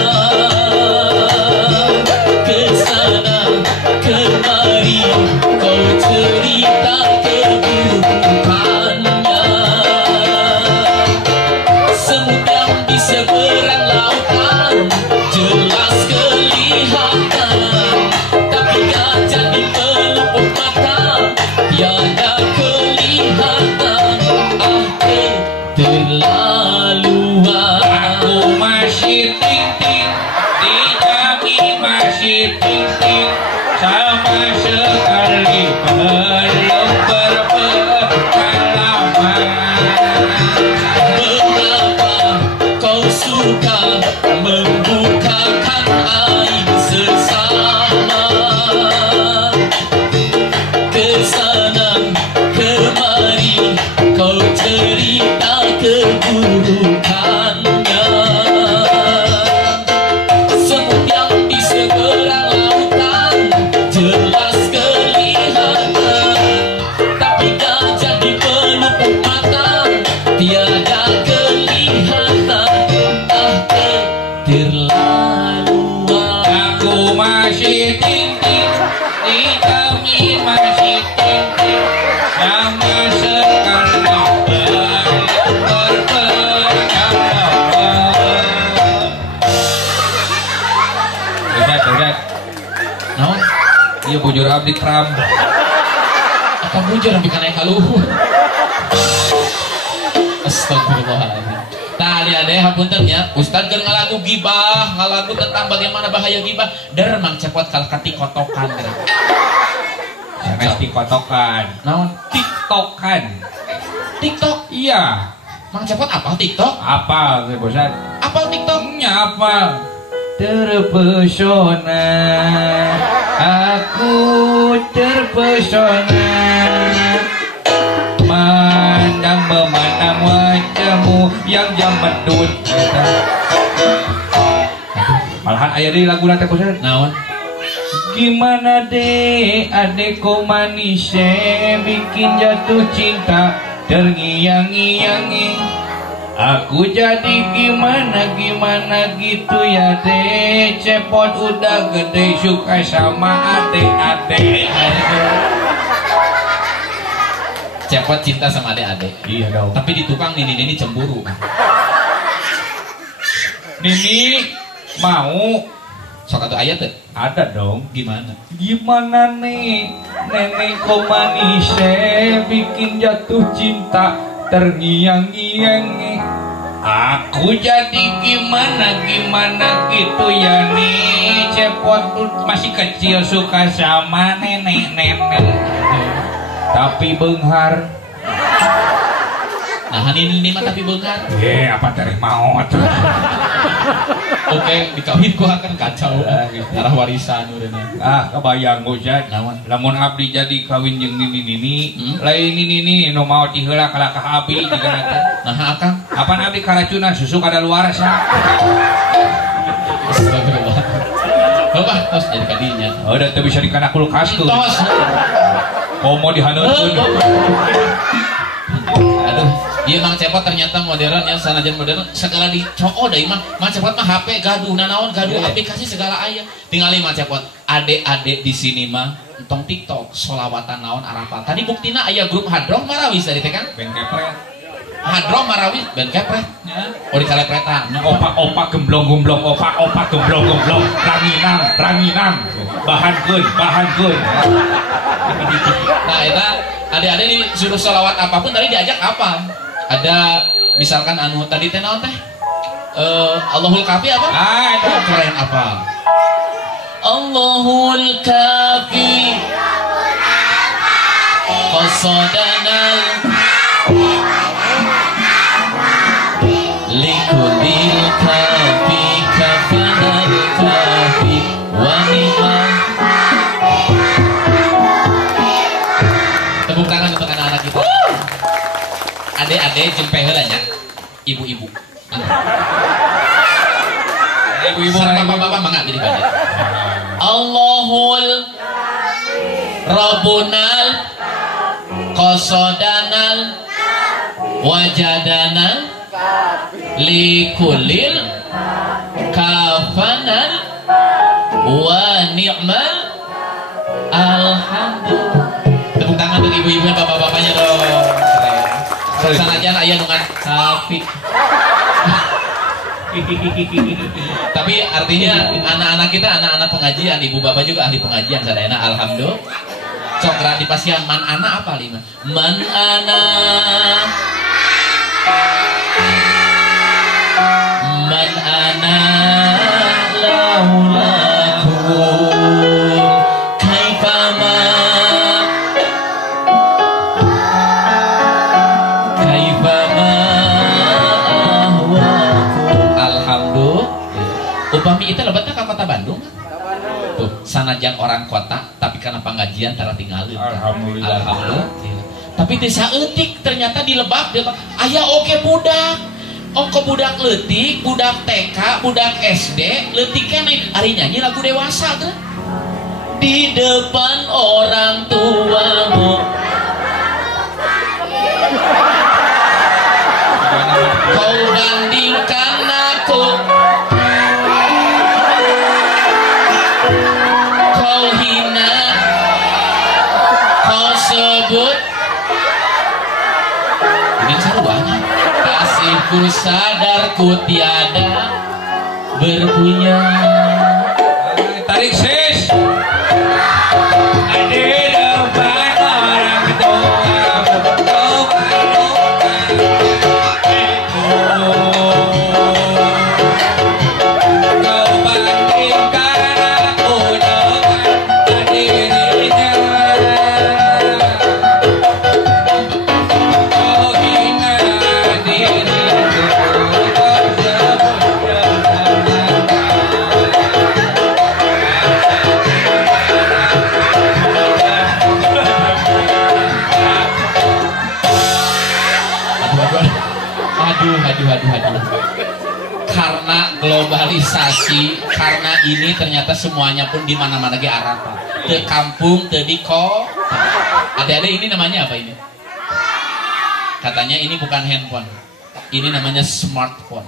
kesana kemari kau cerita keburukannya, semut yang di seberang lautan jelas kelihatan, tapi gajah di pelupuk mata tiada kelihatan. Terlaluan. Aku masih ting-ting, dijamin masih ting-ting, sama sekali belum berpengalaman. Mengapa kau suka membukakan aib sesama, kesana kemari kau cerita keburukannya, semut yang di seberang lautan jelas kelihatan, tapi gajah di pelupuk mata tiada kelihatan. Terlaluan. Aku masih ting-ting, dijamin masih ting-ting, sama sekali belum berpengalaman. Udah. Naon? Iya bujur abdi kram. Apa bujur sampai kana kaluhur? Astagfirullahaladzim. Tadi ada hapunten nya, Ustaz keur ngalagu gibah, ngalagu tentang bagaimana bahaya gibah. Der mang cepot kal katikotokan. Sanes dikotokan. Naon? Tiktokan. TikTok. Iya. Mang cepot apa TikTok? Apa sih bosan? Apa TikTok? Apa? Terpesona, aku terpesona, memandang wajahmu yang jambedut. Malahan ayah di lagu nanti bosan. Naon? Gimana deh adekku manis bikin jatuh cinta terngiang-ngiangi. Aku jadi gimana gitu ya deh. Cepot udah gede suka sama adek-adek. Cepot cinta sama adik-adik. Iya dong. Tapi di tukang nini cemburu. Nini mau. Sok atuh aya teh? Ada dong. Gimana? Gimana nih nenek kok manis bikin jatuh cinta terngiang-ngiangi. Aku jadi gimana gitu ya nih. Cepot masih kecil suka sama nenek-nenek, tapi benghar Nah ini mah tapi beungar. Apa dari maot. Oke, dikawin ku akan kacau. Arah warisan urang. Kebayang Gojat. Lamun abdi jadi kawin jeung nini lain nini nu maot diheula ka abdi juga nanti. Nah, Akang. Apaan abdi karacuna susu kada luar sa. Astagfirullah. Bapak tos jadi kadinya. Udah teu bisa dikana kulkas tuh. Tos. Komo dihaneutkeun. Aduh, ieu Mang Cepot ternyata modern ya, sanajan modern segala dicoo deui mah. Mang Cepot mah HP gaduh nanaon gaduh aplikasi segala aya. Tingali Mang Cepot, adek-adek di sini mah entong TikTok, solawatan naon Arafah. Tadi buktina aya grup Hadrong Marawis tadi teh kan? Ben kepret. Hadrong Marawis ben kepret. Oh di kalepretan. Opak gemblong-gemblong, opak gemblong-gemblong, ranginang. Bahankeun. Nah, eta adik-adik disuruh sholawat apapun tadi diajak apa? Ada misalkan anu tadi teh naon teh? Allahul Kafi apa? Itu keren apa? Allahul Kafi qasadanal likulil kafi kafanal kafi wa ni'mal. Tepuk tangan untuk anak-anak kita. Adik-adik jempe heula nya. Ibu-ibu. Ibu-ibu sama bapak-bapak mangga jadi pada. Allahul Rabbunal Qasadanal Wajadanal Likulil Kafanal Wa ni'mal. Alhamdulillah. Tepuk tangan untuk ibu-ibu dan bapak-bapaknya dong. Sanajan aya nungan kafi. Tapi artinya anak-anak kita anak-anak pengajian, ibu bapak juga ahli pengajian sadayana. Alhamdulillah. Cokra di pasian man ana apa lima? Man ana laulakum kaifama ahwakum. Alhamdulillah. Upami itu lebatnya ke kota Bandung. Tuh, sanajan orang kota tapi karena pengajian tara tinggalin. Alhamdulillah. Tapi desa eutik ternyata di Lebak aya oke budak. Ongko budak leutik, budak TK, budak SD, leutik keneh ari nyanyi lagu dewasa tuh. Di depan orang tuamu. Kau bandingkan aku, kau hina, kau sebut. Ini sarubahnya. Kasihku sadarku tiada berpunya. Tarik sis. Di depan orang tuamu. Kau bandingkan aku dengan dirinya. Kau hina diriku, kau Aduh. Karena globalisasi, karena ini ternyata semuanya pun di mana-mana ge Arafah. Ke kampung, ke di kota. Adik-adik ini namanya apa ini? Katanya ini bukan handphone. Ini namanya smartphone.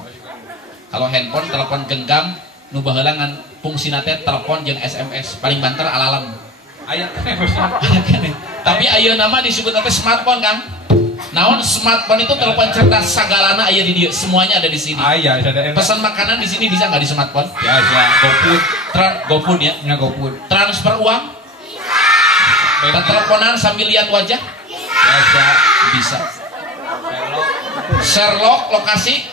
Kalau handphone telepon genggam nu baheula ngan fungsina teh telepon jeung SMS, paling banter alalem. Aya Tapi ayeuna nama disebut teh smartphone kan? Naon smartphone itu telepon cerdas sagalana aya di dia, semuanya ada di sini. Aya, pesan makanan di sini bisa nggak di smartphone? Ya, GoFood. GoFood ya? Ya GoFood. Transfer uang? Bisa. Teleponan sambil lihat wajah? Bisa. Sherlock lokasi?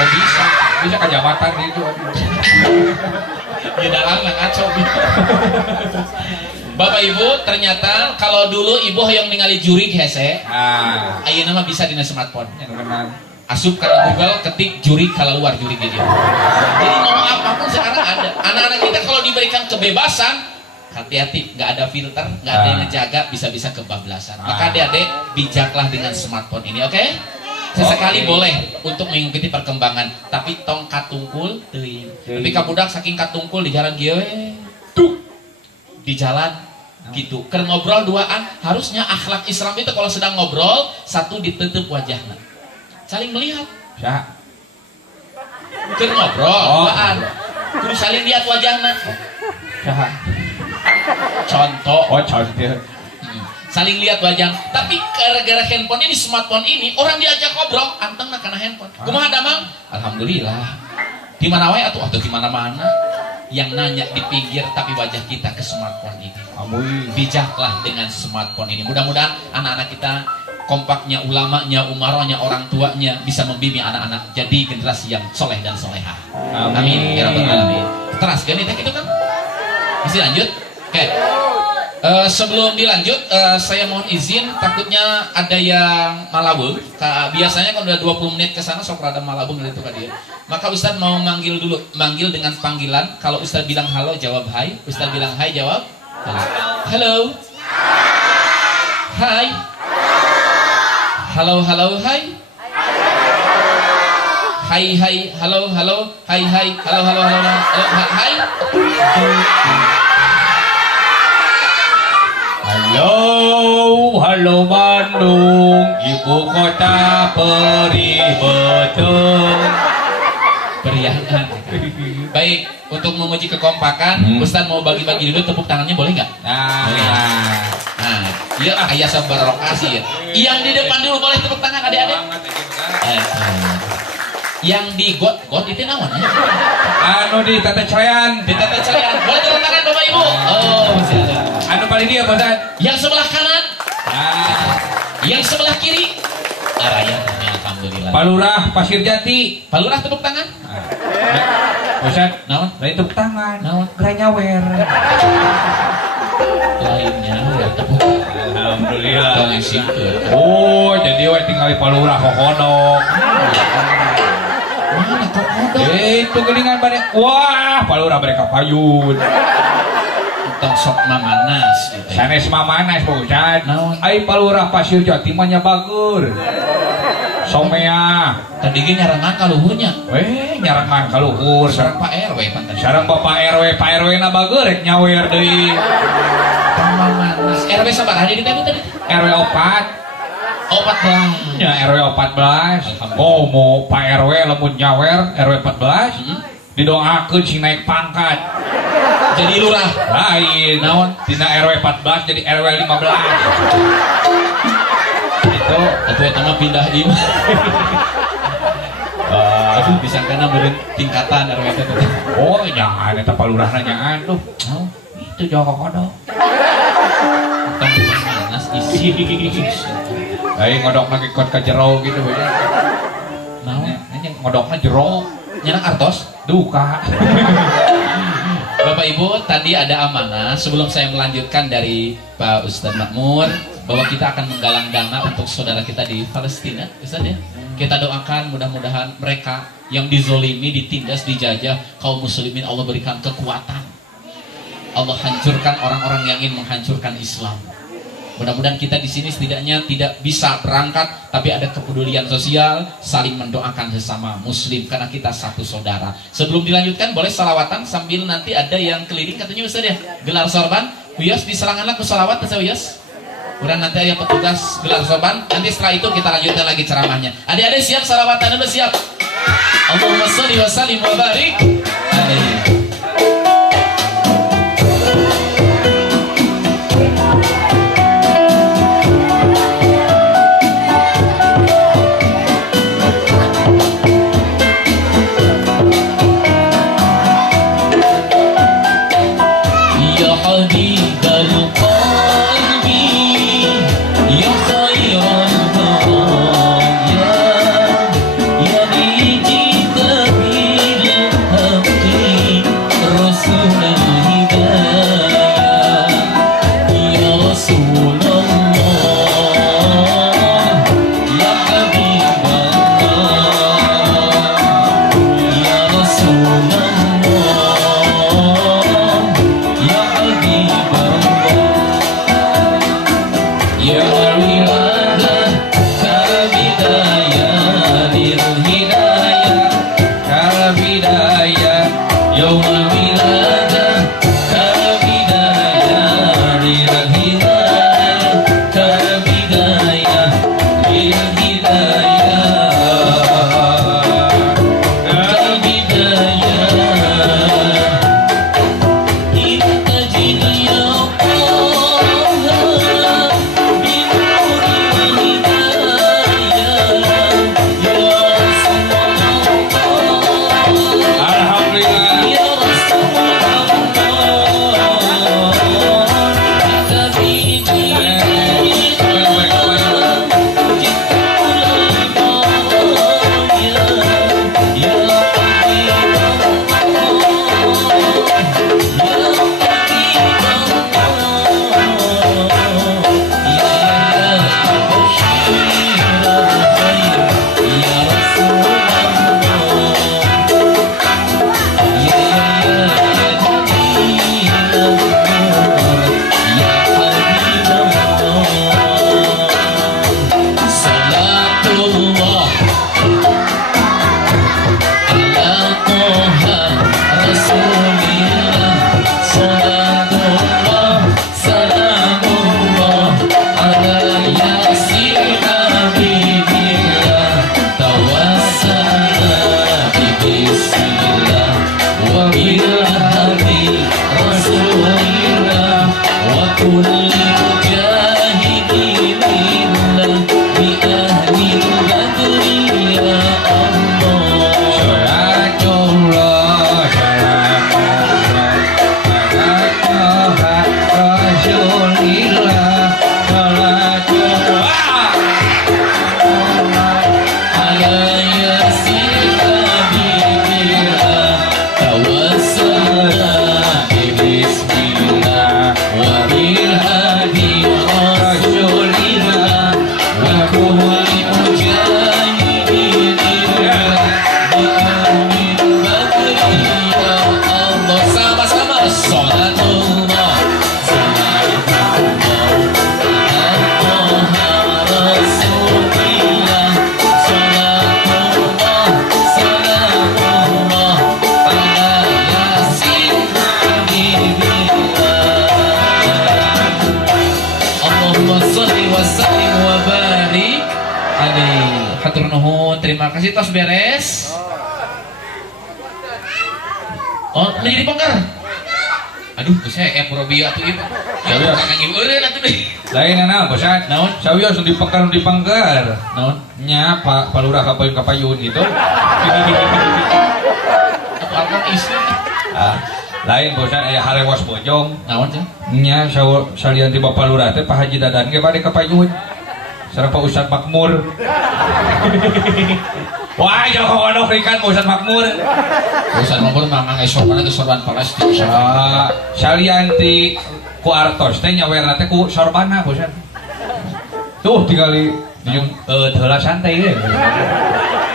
Oh bisa. Bisa ke jabatan gitu. Di dalam nggak ngaco. Bapak Ibu, ternyata kalau dulu ibu yang ningali jurig hese, ayeuna mah bisa dina smartphone. Asup karena Google, ketik jurig kalau luar jurig gitu. Jadi mau apapun sekarang ada. Anak-anak kita kalau diberikan kebebasan, hati-hati, nggak ada filter, nggak ada yang ngejaga, bisa-bisa kebablasan. Maka adik-adik bijaklah dengan smartphone ini, oke? Sesekali boleh untuk mengikuti perkembangan, tapi tong katungkul, tapi kabudak saking katungkul di jalan gie, di jalan. Gitu, ker ngobrol duaan, harusnya akhlak Islam itu kalau sedang ngobrol, satu ditutup wajahnya, saling melihat. Ya. Ker ngobrol duaan, terus saling lihat wajahnya. Ya. Contoh. Saling lihat wajah. Tapi gara-gara handphone ini, smartphone ini, orang diajak ngobrol, anteng nak kena handphone. Kumaha damang? Alhamdulillah. Di mana wae atau di mana-mana. Yang nanya di pinggir tapi wajah kita ke smartphone ini. Bijaklah dengan smartphone ini. Mudah-mudahan anak-anak kita kompaknya, ulamanya, umarohnya, orang tuanya bisa membimbing anak-anak jadi generasi yang soleh dan soleha. Amin. Ya Rabbal Alamin. Teras gini teh gitu kan? Masih lanjut? Oke. Sebelum dilanjut, saya mohon izin, takutnya ada yang malabung. Biasanya kalau udah 20 menit ke sana sok rada malabung dari itu dia. Maka Ustadz mau manggil dulu, manggil dengan panggilan. Kalau Ustadz bilang halo, jawab hai. Ustadz bilang hai, jawab halo. Hai. Halo, halo, hai. Hai, hai, halo, halo, hai, hai, halo, halo, halo, halo, hai. Halo, halo Bandung, ibu kota perih betul. Beriahan. Baik, untuk memuji kekompakan, Ustaz mau bagi-bagi dulu tepuk tangannya boleh nggak? Nah, yuk ayah seberokasi ya. Yang di depan dulu boleh tepuk tangan adik-adik. Yang di got itu naon ya? Anu di tata cerayan. Di tata cerayan. Boleh tepuk tangan Bapak Ibu. Oh, masih ada. Anu paling dia Ustaz. Yang sebelah kanan. Yang sebelah kiri. Araya, alhamdulillah. Palurah Pasir Jati. Palurah tepuk tangan. Ustaz, naon? Lain tepuk tangan. Naon? Granyawer. Lainnya tepuk. Alhamdulillah. Oh, jadi we tinggal di Palurah Kokodok. Mana Kokodok? Itu gelingan bareng. Wah, Palurah mereka payun. Tong sok mamanas gitu. Sanes mamanas Pak Ustaz. Ai Palurah Pasir Jati mah bagur. Somea. Tadi ge nyarangan ka luhurnya. Nyarangan ka luhur sareng Pak RW panten. Sareng Bapak RW, Pak RW na bagur rek nyawer deui. Mamanas. RW sabaraha di tadi? RW 4. 14. Ya RW 14. Oh, mau Pak RW lamun nyawer RW 14. Didoakeun sing naik pangkat. Jadi lurah. Lain. Naon? Dina RW 14 jadi RW 15. Itu mah pindah iman. Aduh bisa kena beureun tingkatan RW teh. Oh, jangan eta palurahna jangan tuh. Itu Joko Kodok. Panas isi. Ai ngodokna ke kot ka jero gitu we. Naon? Nya ngodokna jero. Nyanak artos? Duka. Bapak Ibu, tadi ada amanah sebelum saya melanjutkan dari Pak Ustadz Makmur bahwa kita akan menggalang dana untuk saudara kita di Palestina, Ustadz ya. Kita doakan mudah-mudahan mereka yang dizolimi, ditindas, dijajah, kaum muslimin Allah berikan kekuatan. Allah hancurkan orang-orang yang ingin menghancurkan Islam. Mudah-mudahan kita di sini setidaknya tidak bisa berangkat, tapi ada kepedulian sosial, saling mendoakan sesama muslim karena kita satu saudara. Sebelum dilanjutkan, boleh salawatan sambil nanti ada yang keliling katanya Ustaz ya, gelar sorban. Uyas diseranganlah ke salawat Ustaz Uyas. Kemudian nanti ada petugas gelar sorban. Nanti setelah itu kita lanjutkan lagi ceramahnya. Adik-adik siap salawatan dulu siap. Allahumma sholli wa sallim wa barik alaihi. terima kasih. Tos beres. Oh, jadi pengker. Aduh, saya probia tuh ibu. Ya udah kangen ibu eureun atuh deui. Lain naon bosan? Naon? Sawios dipengker dipengker. Naon? Nya Pak Palurah kapayun gitu. Alkan istri. Lain bosan aya harewas bojong. Naon cenah? Nya salian ti Bapak Lurah teh Pak Haji Dadan ge bade kapayun. Sareng Pak Ustad Makmur. Wah, jauh kodok rikan Pak Ustad Makmur. Ustad Makmur mamang esokan ke sorban Palestina. Salian ti ku artos teh nyawerna teh ku sorbana bosan. Tuh tinggali dijung heula santai ge.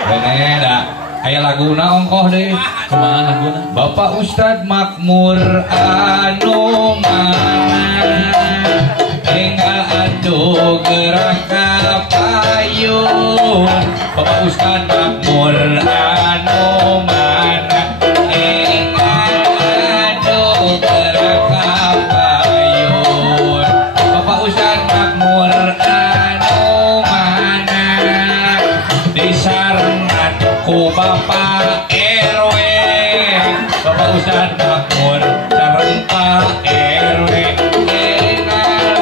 Bene da aya laguna ongkoh deui. Kumaha laguna? Bapak Ustad Makmur anu mana enggal atuh gerak kapayun. Bapak Ustad Makmur anu mana enggal atuh gerak kapayun. Bapak Ustad Makmur anu mana disarengan ku Bapak RW. Bapak Ustad Makmur sareng Pak RW enggal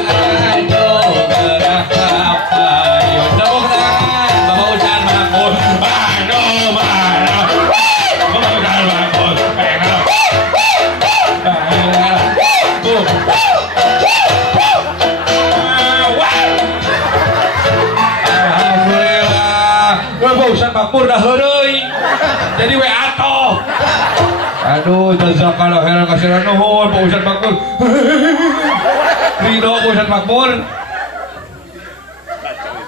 atuh gerak kapayun. Tepuk tangan Bapak Ustad Makmur anu mana. Bapak Ustad Makmur enggal alhamdulillah. Bapak Ustad Makmur dah heureuy. Jadi we atoh. Aduh, jazakallah khairan kasiran nuhun Pak Ustad Makmur. Ridho Pak Ustad Makmur.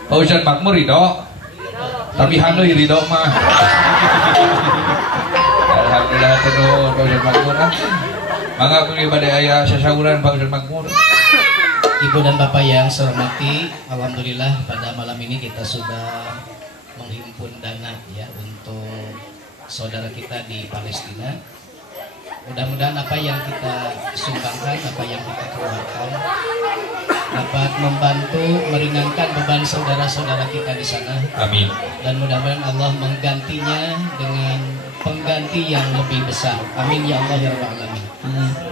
Pak Ustad Makmur ridho. Tapi haneuy ridho mah. Alhamdulillah nuhun Pak Ustad Makmur. Mangga kuwi bade aya sasauran Pak Ustad Makmur. Ibu dan Bapak yang saya hormati, alhamdulillah pada malam ini kita sudah menghimpun dana ya untuk saudara kita di Palestina. Mudah-mudahan apa yang kita sumbangkan, apa yang kita keluarkan dapat membantu meringankan beban saudara-saudara kita di sana. Amin. Dan mudah-mudahan Allah menggantinya dengan pengganti yang lebih besar. Amin ya Allah ya Rabbal Alamin.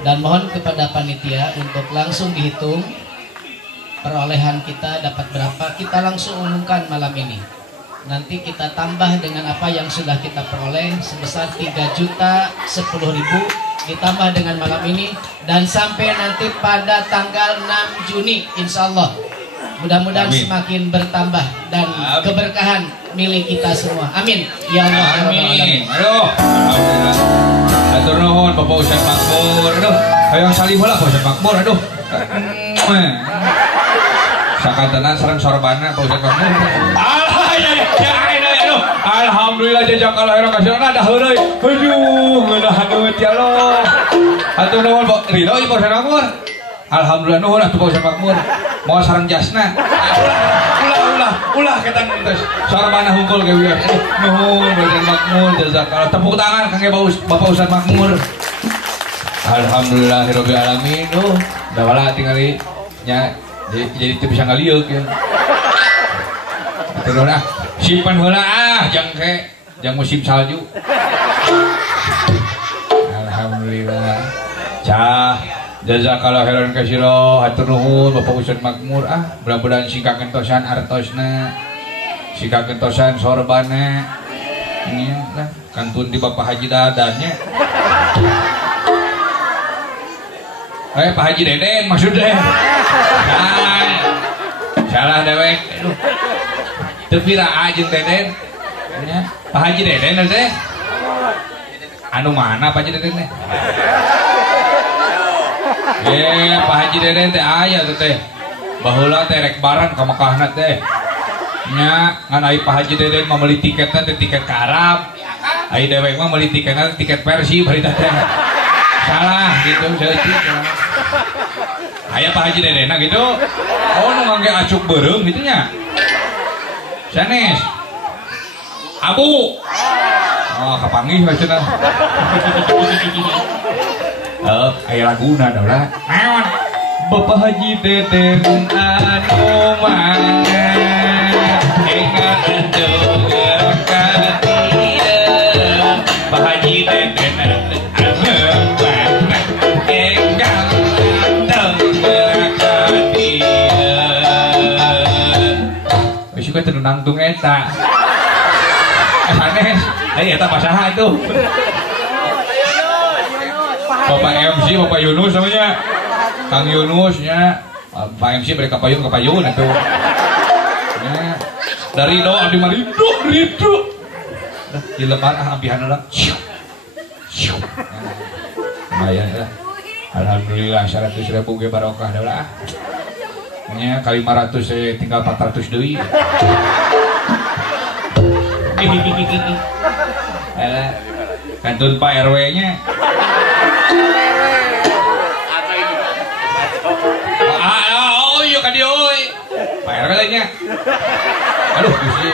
Dan mohon kepada panitia untuk langsung dihitung perolehan kita dapat berapa, kita langsung umumkan malam ini. Nanti kita tambah dengan apa yang sudah kita peroleh sebesar 3.010.000 ditambah dengan malam ini dan sampai nanti pada tanggal 6 Juni insya Allah mudah-mudahan semakin bertambah dan keberkahan milik kita semua. Amin ya Allah. Amin. Aduh, alhamdulillah. Hatur nuhun Bapak Ustad Makmur. Aduh, hayang salih heula Pak Ustad Makmur. Aduh. Sakantenan sareng sorbana Pak Ustad Makmur. Aduh. Alhamdulillah jazakallah khairan kasiran dah heureuy. Aduh, ngeunahan deut ya Allah. Hatur nuhun Pak Ridho Pak Ustad Makmur. Alhamdulillah nuhun atuh Pak Ustad Makmur. Moal sareng jasna. Ulah kita ngetes sorbana hungkul ge wieu. Nuhun Pak Ustad Makmur jazakallah. Tepuk tangan kangge Bapak Ustad Makmur. Alhamdulillahirabbil alamin. Da wala tingali nya jadi teu bisa ngaliuk ya. Atuh ah, simpen heula jang musim salju. Alhamdulillah. Cah, jazakallah khairan katsira. Hatur nuhun Bapak Ustad Makmur. Mudah-mudahan singka kentosan artosna, singka kentosan sorbana. Ini lah kantun di Bapak Haji Dadannya. Pak Haji Deden maksudnya. Salah dewek. Tepira aja Deden. Pak Haji Deden teh. Anu mana Pak Haji Deden teh? Pak Haji Deden teh aya teh. Baheula teh rek barang ka Mekahna teh. Nya ngan ai Pak Haji Deden mah meuli tiketna teh tiket ka Arab. Ai dewek mah meuli tiketna tiket Persi berita teh. Salah gitu seutik. Aya Pak Haji Dedena gitu. Oh nu ngangge acuk beureum gitu nya. Sanes. Abu. Oh kapanggih maksudna. Aya laguna da ulah. Naon? Bapak Haji Deden anu mana enggal atuh gerak nangtung eta. Sanes, eta pasaha tuh. Bapak MC, Bapak Yunus namanya. Kang Yunusnya, Pak MC beri kapayun itu. Ya, dari do abdi mah rindu. Di lemar ampihan lah. Lumayan lah. Alhamdulillah 100.000 ge barokah dah lah. Nya kali 500 tinggal 400 deui. Kantun Pak RW-nya. Oh iya kan dia oi. Pak RW nya. Aduh si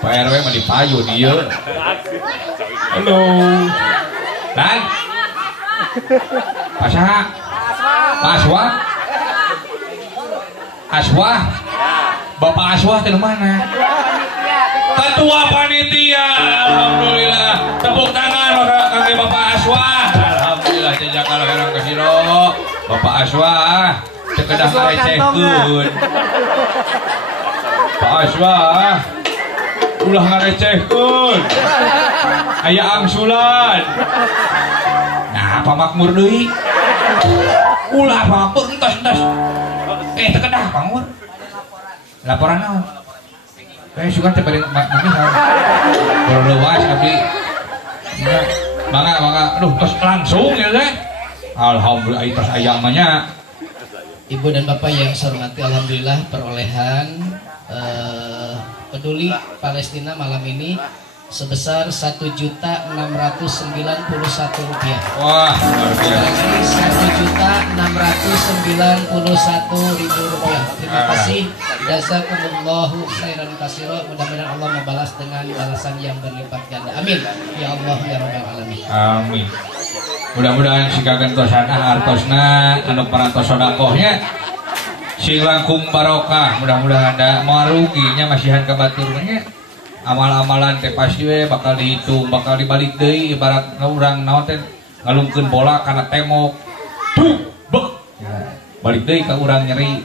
Pak RW mah dipayu dia. Halo. Dan Pasaha. Aswa. Aswa. Bapak Aswa teh mana? Ketua panitia. Alhamdulillah. Tepuk tangan kangge Bapak Aswa. Alhamdulillah jajakal herang kasiro. Bapak Aswa cekedah ngarecehkeun. Pak Aswa ulah ngarecehkeun. Aya angsulan. Nah, pamakmur deui. Ulah pamakmur entos. Teu kedah pangmur. Laporan naon? Suka teh bari mamihan. Berluas abdi. Mangga. Aduh, tos langsung ya teh. Alhamdulillah tos ayam mah nya. Ibu dan Bapak yang saya hormati, alhamdulillah perolehan Peduli Palestina malam ini sebesar Rp1.691.000. Wah, luar biasa. Rp1.691.000. Terima kasih. Jazakumullahu khairan katsira. Mudah-mudahan Allah membalas dengan balasan yang berlipat ganda. Amin. Ya Allah ya Rabbal alamin. Amin. Mudah-mudahan si kagentosana hartosna anu parantos sedekahnya sing langkung barokah. Mudah-mudahan da maruginya masihan ka baturnya. Amal-amalan teh pasti we bakal dihitung, bakal dibalik deui ibarat urang naon teh ngalungkeun bola kana temok. Tuh, bek. Balik deui ka urang nyeri.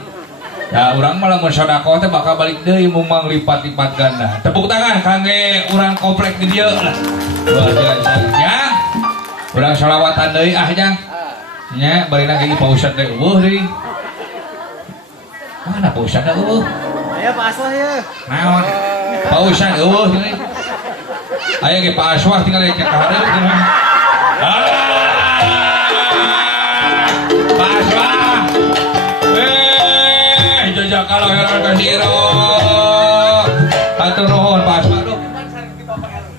Ya urang mah lamun sedekah teh bakal balik deui mumang lipat-lipat ganda. Tepuk tangan kangge urang komplek di dieu lah. Luar biasa. Ya. Urang shalawatan deui jang. Nya barina ge Pak Ustad teh eueuh deui. Mana Pak Ustad eueuh? Aya Pak Aswah ya. Naon? Pak Ustad eueuh gini. Aya ge Pak Aswah tinggal ke kahareup gini. Pak Aswah. Jajakala heran kasiro. Hatur nuhun Pak Aswah.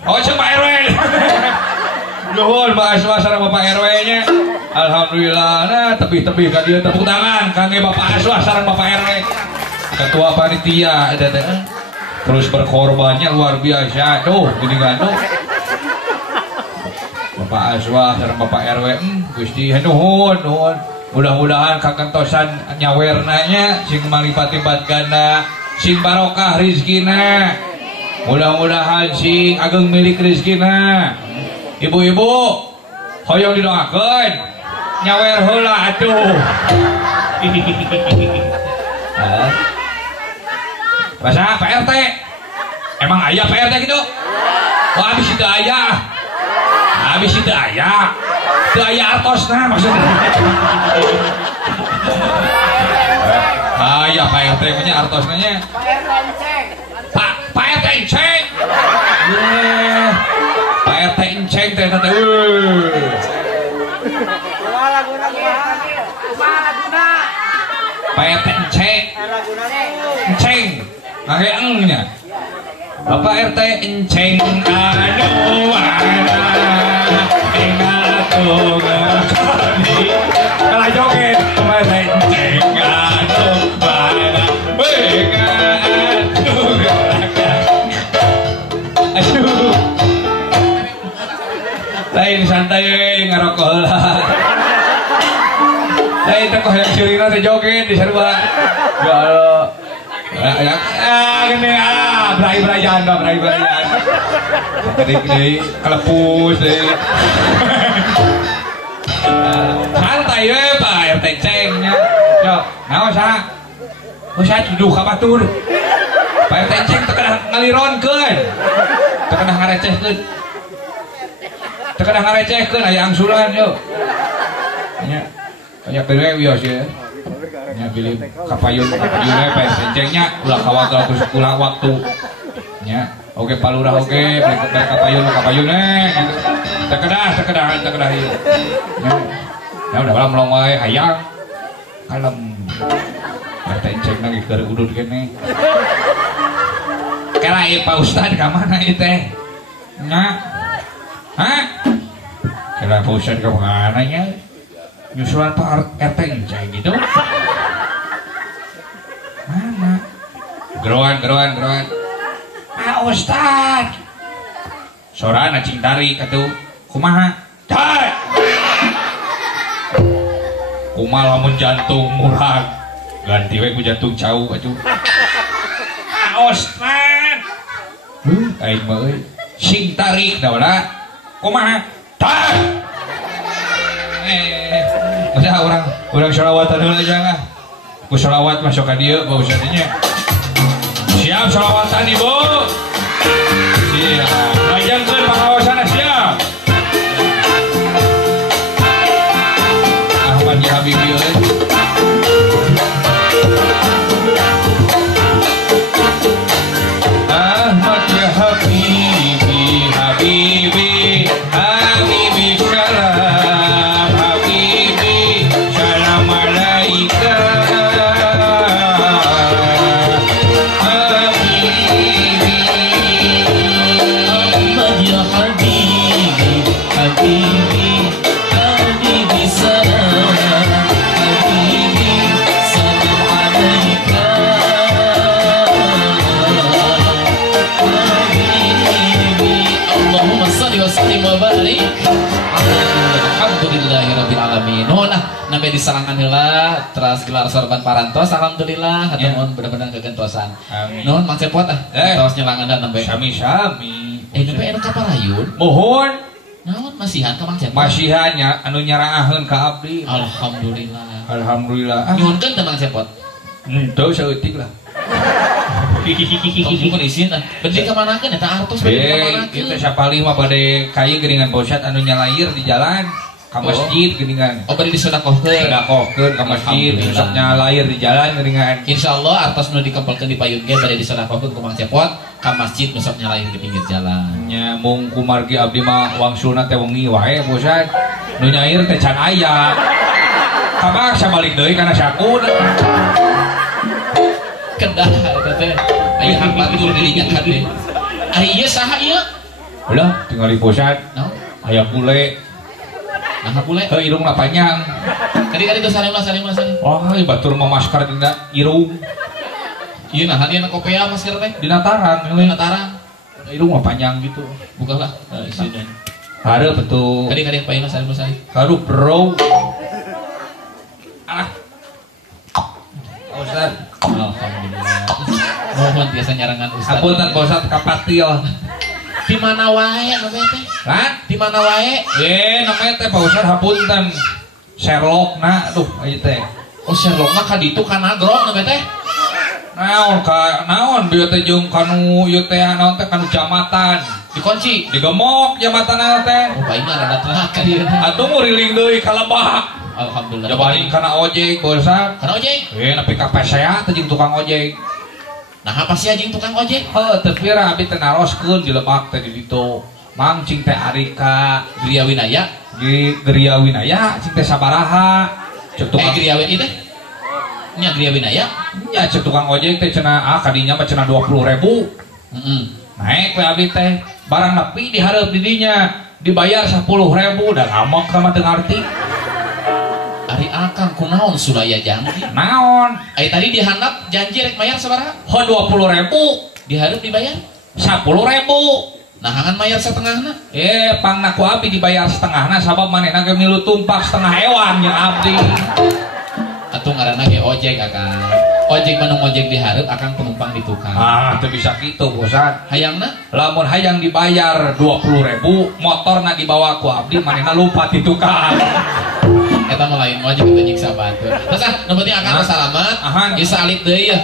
Oh, cek Pak RW. Nuhun Pak Aswah sareng Bapak RW-nya. Alhamdulillah. Nah, tebih-tebih ka dieu tepuk tangan kangge Bapak Aswah sareng Bapak RW. Ketua panitia ada terus berkorbannya luar biasa. Tuh, gini kan tuh. Bapak Aswah sareng Bapak RW, Gusti nuhun. Mudah-mudahan kakentosan nyawernanya sing malipat-lipat ganda, sing barokah rizkina. Mudah-mudahan sing ageng milik rizkina. Ibu-ibu, hoyong didoakeun. Nyawer heula atuh. Masa Pak RT? Emang aya Pak RT gitu? Wah, abis itu aya. Teu aya artosna maksudnya. Aya Pak RT nya artosna nya. Pak RT enceng. Pak RT enceng teh teh. Pak RT enceng. Ngake engnya. Bapak RT enceng anu mana engatu ngani kalah joget Bapak enceng anu mana engatu aduh lain santai ngarokok lah lain teh yang sirina teh joget di sarua ya Allah gini berai janda tadi kelepus deh santai we Pak RT cengnya yo naon sa usah duduk ka batur Pak RT ceng terkena ngalironkeun. Terkena ngarecehkeun. Terkena ngarecehkeun aya angsuran yuk. Nya aya beure wios ya. Nya pilih kapayun we Pak RT cengnya ulah kawal waktu. Nya oke palurah oke beli kapayun terkedah ieu. Ya udah lah melong wae hayang. Kalem. RT ceng lagi keur udud kene. Kira Pak Ustad ka mana ieu teh? Nya. Hah? Kira Pak Ustad ka mana nya? Nyusulan Pak RT ceng gitu. Mana? Geroan. Pak Ustad. Sorana cing tarik atuh. Kumaha? Dah. Kumaha lamun jantung murag. Ganti we ku jantung cau atuh. Pak Ustad. Aing mah euy. Sing tarik da ulah. Kumaha? Dah. Masa urang sholawatan heula aja lah. Ku sholawat masuk ka dieu Pak Ustadnya. Siap sholawatan Ibu. Siap. Ngajangkeun pangaosana siap. Ahmad ya Habibi euy. Ahmad ya Habibi, Habibi salam, Habibi salam alaika. Alhamdulillahirrabbilalamin. Nuhun namanya disalangan heula terus gelar sorban parantos alhamdulillah atuh mun bener-bener kegentosan. Nuhun Mang Cepot tos nyelangan nembe. Sami-sami. Nembe anu kaparayun. Mohon Naon masihan ka Mang Cepot? masihannya anu nyaraaheun ka abdi. Alhamdulillah. Nyuhunkeun teh Mang Cepot. Henteu saeutik lah. Tong isin bendi ka manakeun eta artos bendi ka manakeun. Kita sapalih mah bade kayu geuningan Bosat anu nyalair di jalan ka masjid geuningan. Oh bari disedekahkeun. Sedekahkeun ka masjid, usap nyalair di jalan geuningan. Insyaallah artos nu dikempelkeun di payun ge bari disedekahkeun ku Mang Cepot ka masjid nu sok nyalair di pinggir jalan. Nya mung kumargi abdi mah wangsulna teh wengi wae Bosat. Nu nyair teh can aya. Kabaksa balik deui kana sakun. Kedah eta teh. Aya hampatur dilinyakan teh. Ari ieu saha ieu? Ulah tinggal di Bosat. Naon? Aya bule. Nah bule. Heuh irungna panjang. Kali-kali tuh salim. Oh, batur mah masker dina irung. Ieu nahan ieu kopea masker teh. Dina tarang, Dina tarang. irung mah panjang gitu. Bukalah isinya. Hareup betul. Kali-kali paina salim. Harup bro. Ah. Ustaz. Alhamdulillah. Mohon biasa nyarangan Ustaz. Apunten Ustaz kapatil. Di mana wae namanya teh? Hah? Di mana wae? Namanya teh Pak Ustaz hapunten. Sherlock na, aduh ieu teh. Oh Sherlock mah ka ditu kana grog namanya teh. Naon bieu teh jeung kanu ieu teh naon teh kanu jamatan. Dikunci, digemok jamatan teh. Oh bae mah rada telat ka dieu teh. Atuh nguriling deui ka lebah. Alhamdulillah. Jabaring kana ojek Pak Ustaz. Kana ojek? Nepi ka pesea teh jeung tukang ojek. Nah apa sih anjing tukang ojek? Heuh teu pira abdi teh naroskeun di Lebak teh di ditu. Mang cing teh Arika Gria Winaya di Geria Winaya cing teh sabaraha cek tukang Gria Winaya teh nya Gria Winaya nya cek tukang ojek teh cenah kadinya mah cenah 20.000 naik we abdi teh barang nepi dihareup di dinya dibayar 10.000 da lamok sama teu ngarti ari akang kunaon sulaya janji naon ai tadi dihandap janji rek mayar sabaraha 20.000 dihareup dibayar 10.000 nah hangan mayar setengahna pangna ku abdi dibayar setengahna sabab manehna ge milu tumpak setengah hewan nya abdi atuh ngaranna ge ojek akang ojek manung ojek dihareup akang penumpang di tukang teu bisa kitu bosan hayangna lamun hayang dibayar 20.000 motorna dibawa ku abdi manehna lupa di tukang pertama lain wajib kita nyiksa batur. Terus nu penting akan salamat. Bisa alik deui ya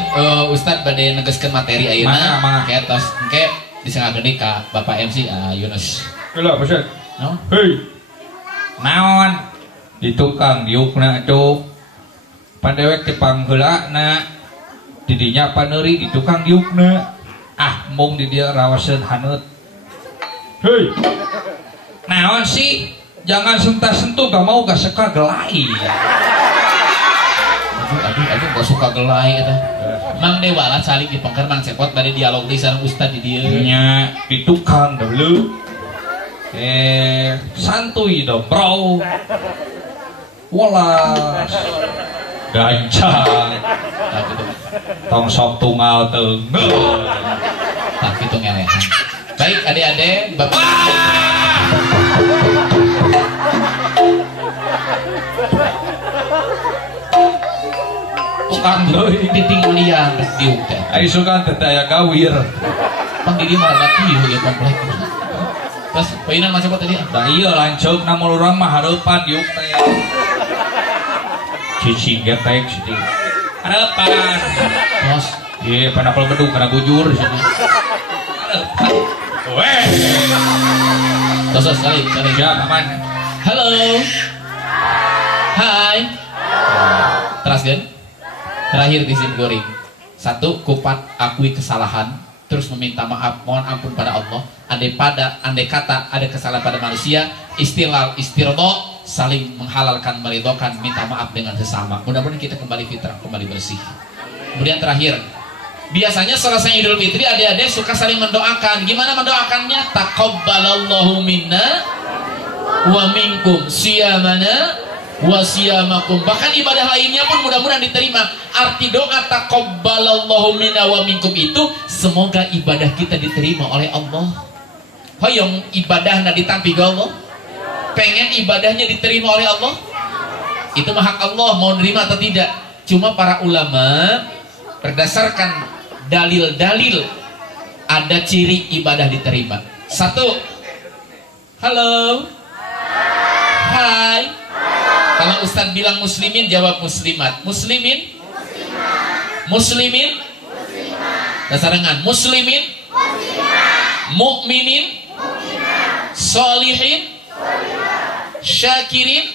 Ustad bade negeskeun materi ayeuna. Ketos engke disengakeun ka Bapak MC Yunus. Heula Ustad. No? Hei. Naon? Di tukang diukna cuk. Pandewek teh pangheulana. Didinya paneuri di tukang diukna. Mung di dia rawaseun haneut. Hei. Naon sih? Jangan sentuh-sentuh, gak mau gak suka gelai. Aduh, gak suka gelai eta. Mang Dewa lah salik di pangker Mang Cepot bade dialog di sareng Ustad di dieu. Nya di tukang dulu. Santuy dong, bro. Walas. Gancang. Tong sok tunggal teungeul. Tak kitu ngelehan. Baik adik-adik, Bapak. Sukan ditinggal liang diuk teh. Ai sukan teh aya gawir. Pang di mana lagi ya komplek. Terus peunan macam tadi? Da ieu lanceuk namun urang mah hareupan diuk teh. Cicing getek sih. Hareupan. Bos, Ieu panapel bedung kana bujur sini. Hareupan. Weh. terus sekali. Ya, aman. Halo. Hai. Terus kan? Terakhir di SIM goreng. 1. Kupat akui kesalahan, terus meminta maaf, mohon ampun pada Allah. Andai kata ada kesalahan pada manusia, istirdho, saling menghalalkan, meridhokan, minta maaf dengan sesama. Mudah-mudahan kita kembali fitrah, kembali bersih. Kemudian terakhir, biasanya selesai Idul Fitri adik-adik suka saling mendoakan. Gimana mendoakannya? Taqabbalallahu minna wa minkum siyamana wa siyamakum. Bahkan ibadah lainnya pun mudah-mudahan diterima. Arti doa taqabbalallahu minna wa minkum itu semoga ibadah kita diterima oleh Allah. Hoyong ibadahna ditampi ke Allah. Pengen ibadahnya diterima oleh Allah. Itu mah hak Allah, mau nerima atau tidak. Cuma para ulama berdasarkan dalil-dalil ada ciri ibadah diterima. 1. Halo. Hai. Kalau Ustadz bilang muslimin, jawab muslimat. Muslimin? Muslimin? Dasarengan muslimin? Mukminin? Solihin? Syakirin?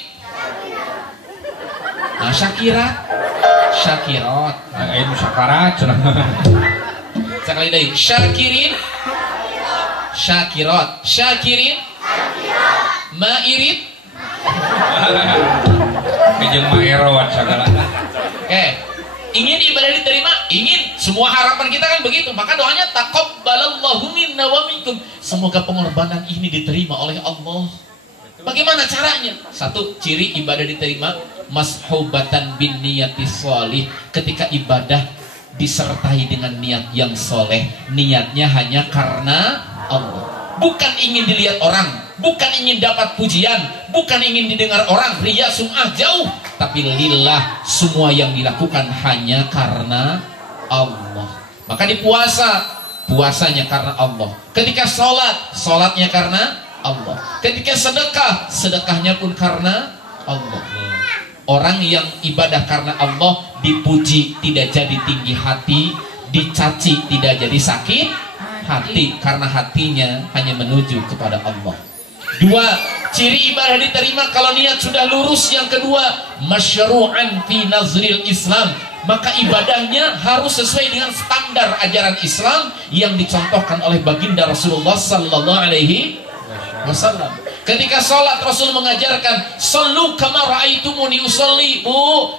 Nah, syakirat? Syakirat. Ayo syakarat. Sekali lagi. Syakirin? Syakirat. Syakirin? Mairit? Kijeng maeroat segala. Ingin ibadah diterima? Ingin. Semua harapan kita kan begitu. Maka doanya taqabbalallahu minna wa minkum. Semoga pengorbanan ini diterima oleh Allah. Bagaimana caranya? 1. Ciri ibadah diterima, mashubatan bin niyati sholih. Ketika ibadah disertai dengan niat yang soleh. Niatnya hanya karena Allah. Bukan ingin dilihat orang, bukan ingin dapat pujian, bukan ingin didengar orang, riya, sum'ah, jauh. Tapi lillah, semua yang dilakukan hanya karena Allah. Maka di puasa, puasanya karena Allah. Ketika sholat, sholatnya karena Allah. Ketika sedekah, sedekahnya pun karena Allah. Orang yang ibadah karena Allah dipuji tidak jadi tinggi hati, dicaci tidak jadi sakit hati, karena hatinya hanya menuju kepada Allah. 2. Ciri ibadah diterima kalau niat sudah lurus. Yang kedua, masyru'an fi nazril Islam. Maka ibadahnya harus sesuai dengan standar ajaran Islam yang dicontohkan oleh baginda Rasulullah sallallahu alaihi wasallam. Ketika sholat, Rasul mengajarkan, "Shallu kama ra'aitumuni usolli."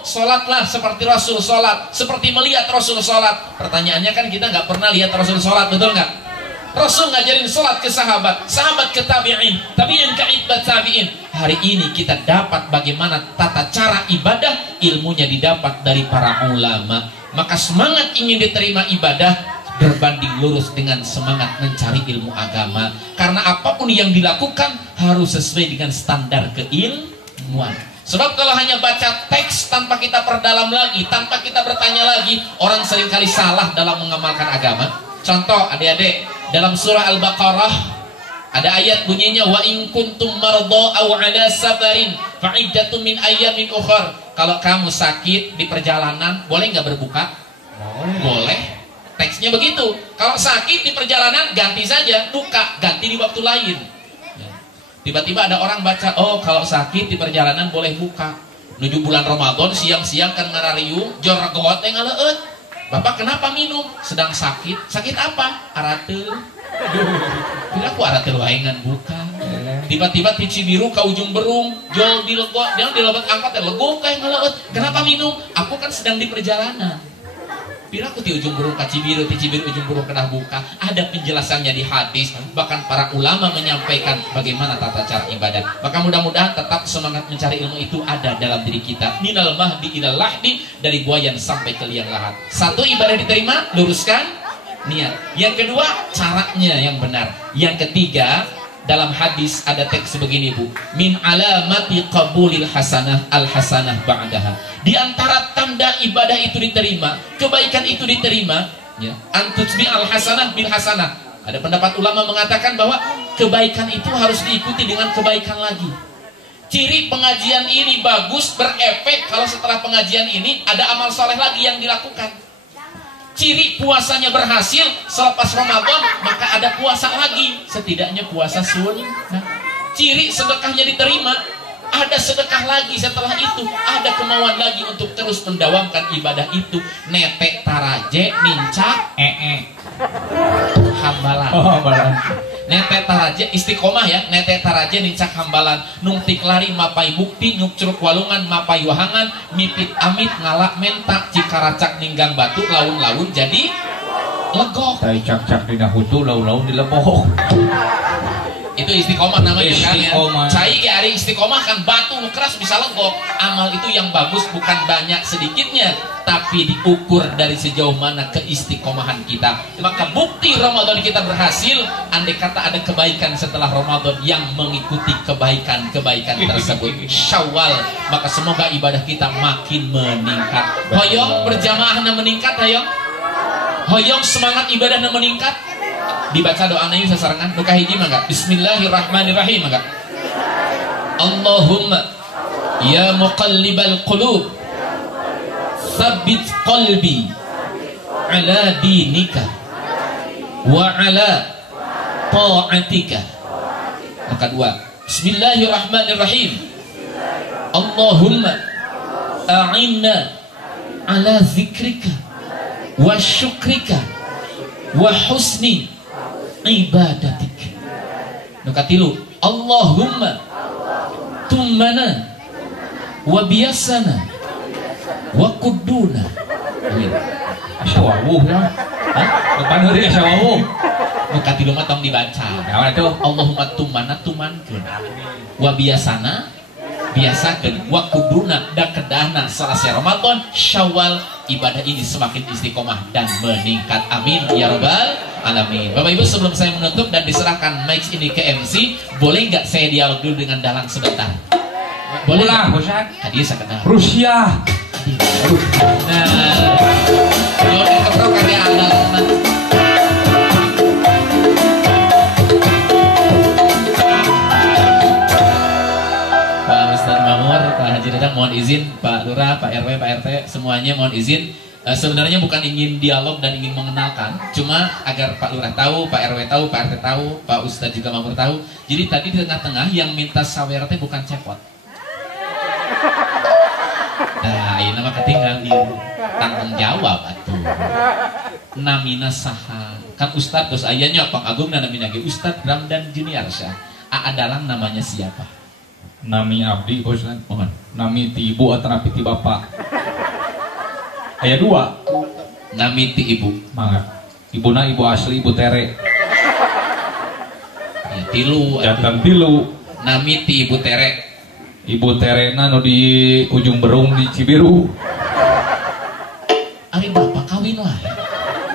Sholatlah seperti Rasul sholat, seperti melihat Rasul sholat. Pertanyaannya kan kita nggak pernah lihat Rasul sholat, betul nggak? Rasul ngajarin sholat ke sahabat, sahabat ke tabi'in, tabi'in ke itba tabi'in. Hari ini kita dapat bagaimana tata cara ibadah, ilmunya didapat dari para ulama. Maka semangat ingin diterima ibadah berbanding lurus dengan semangat mencari ilmu agama. Karena apapun yang dilakukan harus sesuai dengan standar keilmuan. Sebab kalau hanya baca teks tanpa kita perdalam lagi, tanpa kita bertanya lagi, orang seringkali salah dalam mengamalkan agama. Contoh adik-adik, dalam surah Al-Baqarah Ada ayat bunyinya wa in kuntum marda aw ala safarin fa iddatun min ayyamin ukhra. Kalau kamu sakit di perjalanan, boleh nggak berbuka? Boleh. Teksnya begitu. Kalau sakit di perjalanan, ganti saja buka, ganti di waktu lain. Tiba-tiba ada orang baca, oh kalau sakit di perjalanan boleh buka. Menuju bulan Ramadan siang-siang kan ngarariung, jor regot teh ngaleut. Bapak kenapa minum? Sedang sakit. Sakit apa? Arateul. Bila aku arateul wae ngan buka. Tiba-tiba di Cibiru ke ujung Berung, jol dilego, dia dilebet angkat teh legok kayak ngaleut. Kenapa minum? Aku kan sedang di perjalanan. Bila aku di ujung Berung ke Cibiru, di Cibiru ujung Berung kena buka. Ada penjelasannya di hadis, bahkan para ulama menyampaikan bagaimana tata cara ibadah. Maka mudah-mudahan tetap semangat mencari ilmu itu ada dalam diri kita. Minal mahdi ilal lahdi, dari buayan sampai ke liang lahat. Satu, ibadah diterima, luruskan niat. Yang kedua, caranya yang benar. Yang ketiga, dalam hadis ada teks begini Bu, min alamati qabulil hasanah al hasanah ba'daha. Di antara tanda ibadah itu diterima, kebaikan itu diterima, ya, antutbi al hasanah bil hasanah. Ada pendapat ulama mengatakan bahwa kebaikan itu harus diikuti dengan kebaikan lagi. Ciri pengajian ini bagus, berefek kalau setelah pengajian ini ada amal soleh lagi yang dilakukan. Ciri puasanya berhasil selepas Ramadan, maka ada puasa lagi, setidaknya puasa sunnah. Ciri sedekahnya diterima, ada sedekah lagi setelah itu, ada kemauan lagi untuk terus mendawamkan ibadah itu. Nete taraje nincak hambalan. Nete taraje istiqomah ya, nete taraje nincak hambalan. Nungtik lari mapai bukti, nyuk curug walungan mapai wahangan, mipit amit ngalak mentak, cikaracak ninggang batu, laun-laun jadi legok. Tai cak-cak dina hutu, laun-laun di lebok. Itu istiqomah namanya istiqomah. Kan. Cai ge ari istiqomah kan batu keras bisa legok. Amal itu yang bagus bukan banyak sedikitnya, tapi diukur dari sejauh mana keistiqomahan kita. Maka bukti Ramadan kita berhasil andai kata ada kebaikan setelah Ramadan yang mengikuti kebaikan-kebaikan tersebut. Syawal, maka semoga ibadah kita makin meningkat. Hoyong berjamaahna meningkat, hoyong. Hoyong semangat ibadahna meningkat. Dibaca doa nayu sasarangan nu kahiji mangga. Bismillahirrahmanirrahim mangga. Allahumma ya muqallibal qulub tsabbit qalbi ala dinika wa ala ta'atika. Maka dua. Bismillahirrahmanirrahim. Allahumma a'inna ala zikrika wa syukrika wa husni ibadatik. Nukatilu Allahumma tummana wa biasana wa kudduna. Amin. Asyawawuh ya. Hah? Depan hari asyawawuh. Nukatilu mah tong dibaca. Nah, itu Allahumma tummana tumankeun. Wa biasana biasakeun, wa kudduna da kedahna salase Ramadan Syawal ibadah ini semakin istiqomah dan meningkat. Amin ya rabbal alamin. Bapak Ibu, sebelum saya menutup dan diserahkan mic ini ke MC, boleh nggak saya dialog dulu dengan Dalang sebentar? Boleh lah, Ustaz. Hadiah sekedar. Rusia. Nah, kalau dikeprok karya anak. Pak Ustaz Mamur, Pak Haji Dadang, mohon izin, Pak Lurah, Pak RW, Pak RT, semuanya mohon izin. Sebenarnya bukan ingin dialog dan ingin mengenalkan, cuma agar Pak Lurah tahu, Pak RW tahu, Pak RT tahu, Pak Ustadz juga Mamur tahu. Jadi tadi di tengah-tengah yang minta sawer teh bukan cepot. Nah, ini nama ketinggalan tanggung jawab atuh. Namina saha. Kan Ustadz dos ayahnya Pak Agung dan namina ge Ustadz Ramdan Junior Syah. Dalang namanya siapa? Nami abdi Ustaz. Mohon. Nami ti ibu atau nami ti bapak? Aya dua. Nami ti ibu. Mangga. Ibuna ibu asli, ibu Tere. Ya, tilu. Jantan tilu. Nami ti ibu Tere. Ibu Terena nu di ujung Berung di Cibiru. Ari bapak kawin wae.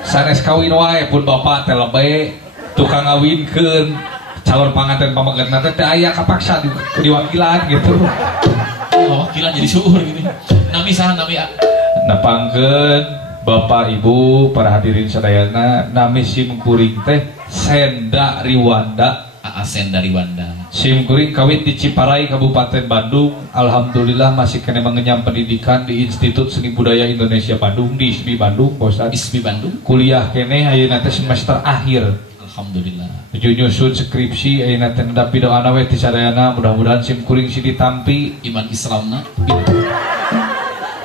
Sanes kawin wae pun bapak teh lebe tukang ngawinkeun calon panganten pamagana teh aya kapaksa di wakilan gitu. Oh, wakilan jadi suhur gini. Nami saha nami Napangkeun Bapak Ibu para hadirin sadayana nami simkuring teh Senda Riwanda Aasen dari Wanda. Sim kuring kawit di Ciparai Kabupaten Bandung. Alhamdulillah masih kena mengenyam pendidikan di Institut Seni Budaya Indonesia Bandung di ISBI Bandung, Ustaz. ISBI Bandung. Kuliah kene ayeuna teh semester akhir. Alhamdulillah. Menuju nyusun skripsi ayeuna teh nepi doana we ti sadayana mudah-mudahan sim kuring si ditampi Iman Islamna.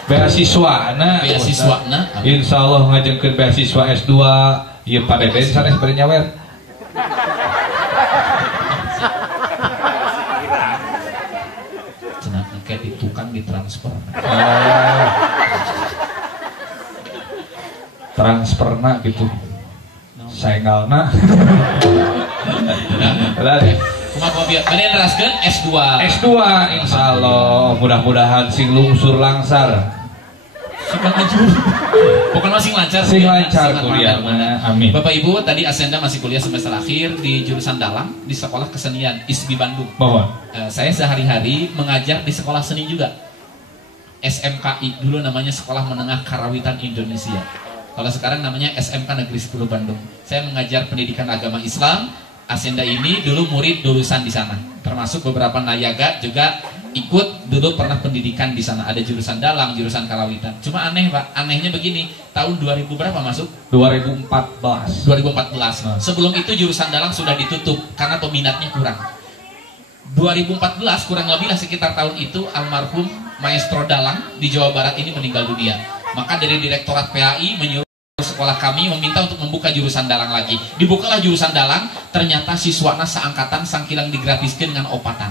beasiswana. Beasiswana. Insyaallah ngajengkeun beasiswa S2 ieu Pak Deden sanes bari nyawer. Cenah kayak di tukang ditransfer. Transferna gitu. Saengalna. Kumaha kopi? Mane neraskeun S2. S2 insyaallah mudah-mudahan sing lungsur langsar. Bukan masih lancar. Sing lancar kuliahna. Amin. Bapak Ibu, tadi Asenda masih kuliah semester akhir di jurusan Dalang di Sekolah Kesenian ISBI Bandung. Mohon. Saya sehari-hari mengajar di sekolah seni juga. SMKI dulu namanya Sekolah Menengah Karawitan Indonesia. Kalau sekarang namanya SMK Negeri 10 Bandung. Saya mengajar pendidikan agama Islam. Asenda ini dulu murid lulusan di sana. Termasuk beberapa nayaga juga ikut dulu pernah pendidikan di sana. Ada jurusan Dalang, jurusan Karawitan. Cuma aneh Pak, anehnya begini. Tahun 2000 berapa masuk? 2014. 2014. Sebelum itu jurusan Dalang sudah ditutup karena peminatnya kurang. 2014 kurang lebih lah sekitar tahun itu almarhum Maestro Dalang di Jawa Barat ini meninggal dunia. Maka dari Direktorat PAI menyuruh sekolah kami meminta untuk membuka jurusan Dalang lagi. Dibukalah jurusan Dalang, ternyata siswana seangkatan sangkilang digratiskan dengan opatan.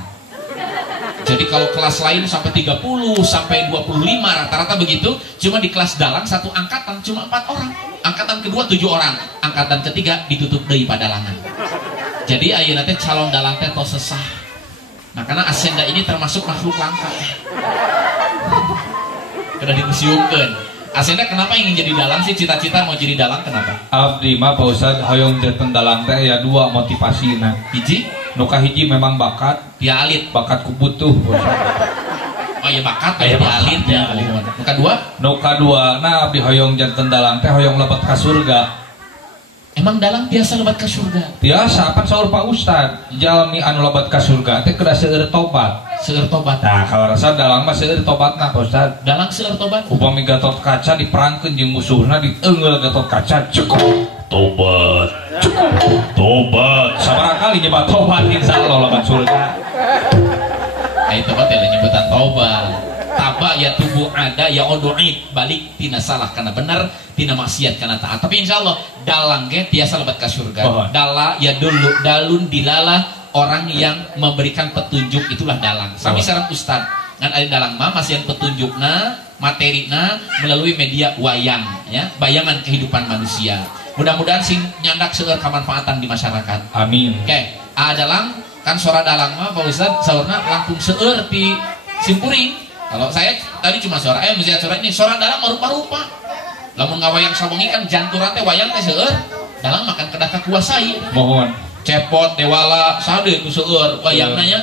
Jadi kalau kelas lain sampai 30 sampai 25 rata-rata begitu, cuma di kelas Dalang satu angkatan cuma 4 orang. Angkatan kedua 7 orang, angkatan ketiga ditutup deui padalangan. Jadi ayeuna teh calon dalang teh tos sesah. Nah, karena Asenda ini termasuk makhluk langka. Sudah dimuseumkeun. Asenda kenapa ingin jadi dalang sih? Cita-cita mau jadi dalang kenapa? Abdi mah Pak Ustad hoyong jatuh dalang teh ya dua motivasina. Hiji, Nu kahiji memang bakat, pialit. bakat kubutuh. Oh ya bakat, Aya pialit bakat, ya. ya. Nu kadua, Nu kadua na abdi hoyong janten dalang teh hoyong lebat ka surga. emang dalang biasa lebat ke surga. Biasa apa saur Pak Ustad, jalmi anu lebat ka surga teh kudu seueur tobat. Seueur tobat. Nah, kalau rasa dalang mah seueur tobatna Pak Ustad. Dalang seueur tobat. Upami Gatot Kaca diperangkeun jeung musuhna dieungeul Gatot Kaca cukup tobat. Cukup tobat. Sabaraha kali nyebat tobat insyaallah lebat surga. Ai tobat teh nyebutan tobat. Taba ya tubuh ada ya odoib balik tina salah karena benar tina maksiat karena taat. Tapi insyaallah dalang ge tiasa lebat ka surga. Dala ya dulu dalun dilala orang yang memberikan petunjuk itulah dalang. Sami sareng ustad ngan ada dalang mah masihan petunjukna materina melalui media wayang ya, bayangan kehidupan manusia. Mudah-mudahan sing nyandak seueur kamanfaatan di masyarakat. Amin. Oke, dalang kan suara dalang mah Pak Ustad saurna langkung seueur ti simpuring. Kalau saya tadi cuma suara mesti suara ini, suara dalang rupa-rupa. Lamun ngawayang sawengi kan janturan teh wayang teh seueur. Dalang makan kedah kakuasai. Mohon. Cepot dewala sade ku seueur wayangna nya.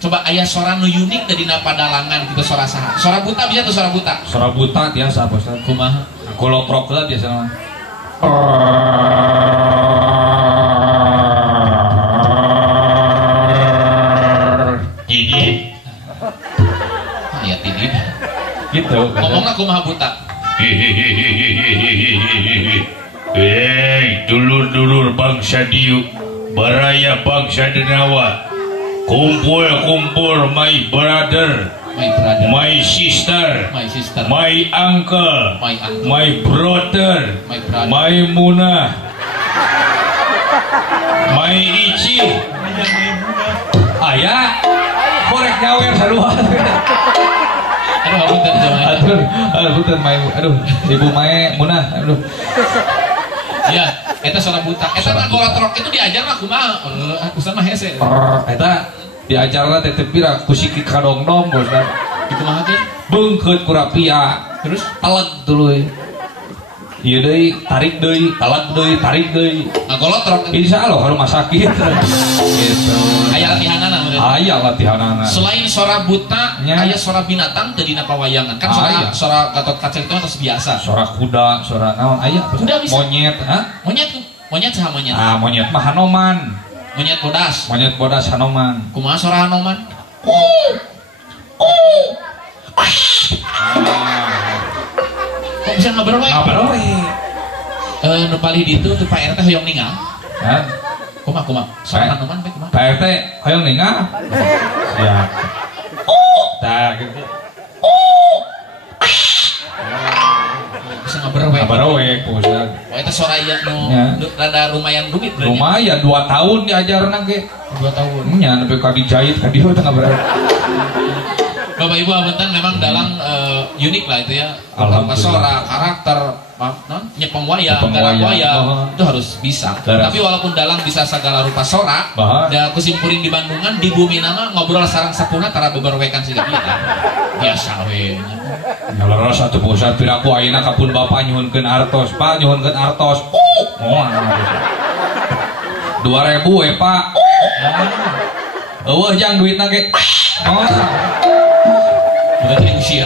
Coba aya suara nu unik teh dina padalangan gitu suara saha. Suara buta bisa tuh suara buta. Suara buta tiasa Pak Ustad. Kumaha? Kolotrok lah biasa mah. Gigi. Ya tidih. Gitu. Ngomongna kumaha buta? Dulur-dulur bangsa Diu, baraya bangsa Denawa, kumpul-kumpul my brother, My brother, my sister, my sister, my uncle, my uncle, my brother, my brother, my Munah, my Ici. Aya korek nyawer sarua. Aduh, punten jamaah. Aduh, punten Mai. Aduh, Ibu Mae Munah. Aduh. Ya, eta suara buta. Eta mah kolotrok itu diajar mah kumaha? Ustaz mah hese. Eta diajarna teh pira kusiki kadongdong bos. Itu mah teh. Beungkeut ku rapia. Terus Taleg tuluy. Ieu deui tarik deui, taleg deui, tarik deui. ngagolotrok. Insyaallah rumah sakit. Gitu. Aya latihanana meureun. Aya latihanana. Selain suara buta, Ya. aya suara binatang teu dina pawayangan. Kan Aya. suara Gatot Kaca itu terus biasa. Suara kuda, suara naon aya? Kuda bisa. Monyet, ha? Monyet saha monyet? Ah, monyet mah Hanoman. Monyet bodas. Monyet bodas Hanoman. Kumaha suara Hanoman? Kok bisa ngaberowe? Ngaberowe. Nu palih ditu teu Pak RT hoyong ningal. Hah? Kumaha? Suara Hanoman bae kumaha? Pak RT hoyong ningal. Siap. Tah gitu. Bisa ngaberowe. Ngaberowe pusat. Oh eta suara ieu nu rada lumayan rumit berarti. Lumayan 2 tahun diajarna ge. 2 tahun. Nya nepi ka dijahit ka dieu teh ngaberowe. Bapak Ibu Apunten memang dalang unik lah itu ya. Pasora, karakter, nyepeng wayang, garap wayang itu harus bisa. Tapi walaupun dalang bisa segala rupa sora, da kusimpuring di Bandungan di bumi nama ngobrol sarang sapuna tara beberwekan siga kita. Biasa we. Nyalara satu pusat piraku ayeuna kapun Bapak nyuhunkeun artos, Pak nyuhunkeun artos. Oh, 2000 we, Pak. Eueuh jang duitna ge. Oh. Berarti diusir.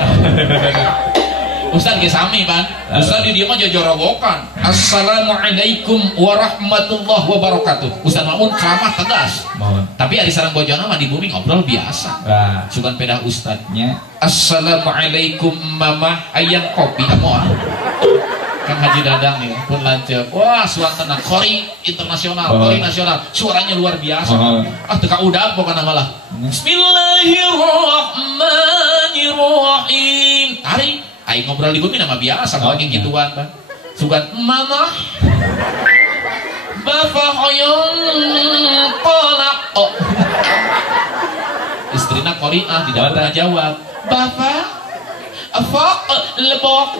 Ustaz ge sami ban. Ustaz di dieu mah jojorogokan. Assalamualaikum warahmatullahi wabarakatuh. Ustaz mah ceramah tegas. Tapi ari sareng bojona mah di bumi ngobrol biasa. Sugan pedah ustadznya. Assalamualaikum mamah ayam kopi moal. Kang Haji Dadang ya pun lanceuk. Wah, suasana kori internasional, kori nasional. Suaranya luar biasa. Teka udah pokoknya malah. Bismillahirrahmanirrahim. Tari, aing ngobrol di bumi nama biasa, bawa gituan, Bang. Sugan mama. Bapak hoyong kolak. Oh. Istrina Korea tidak pernah jawab. Bapak Afak lebok.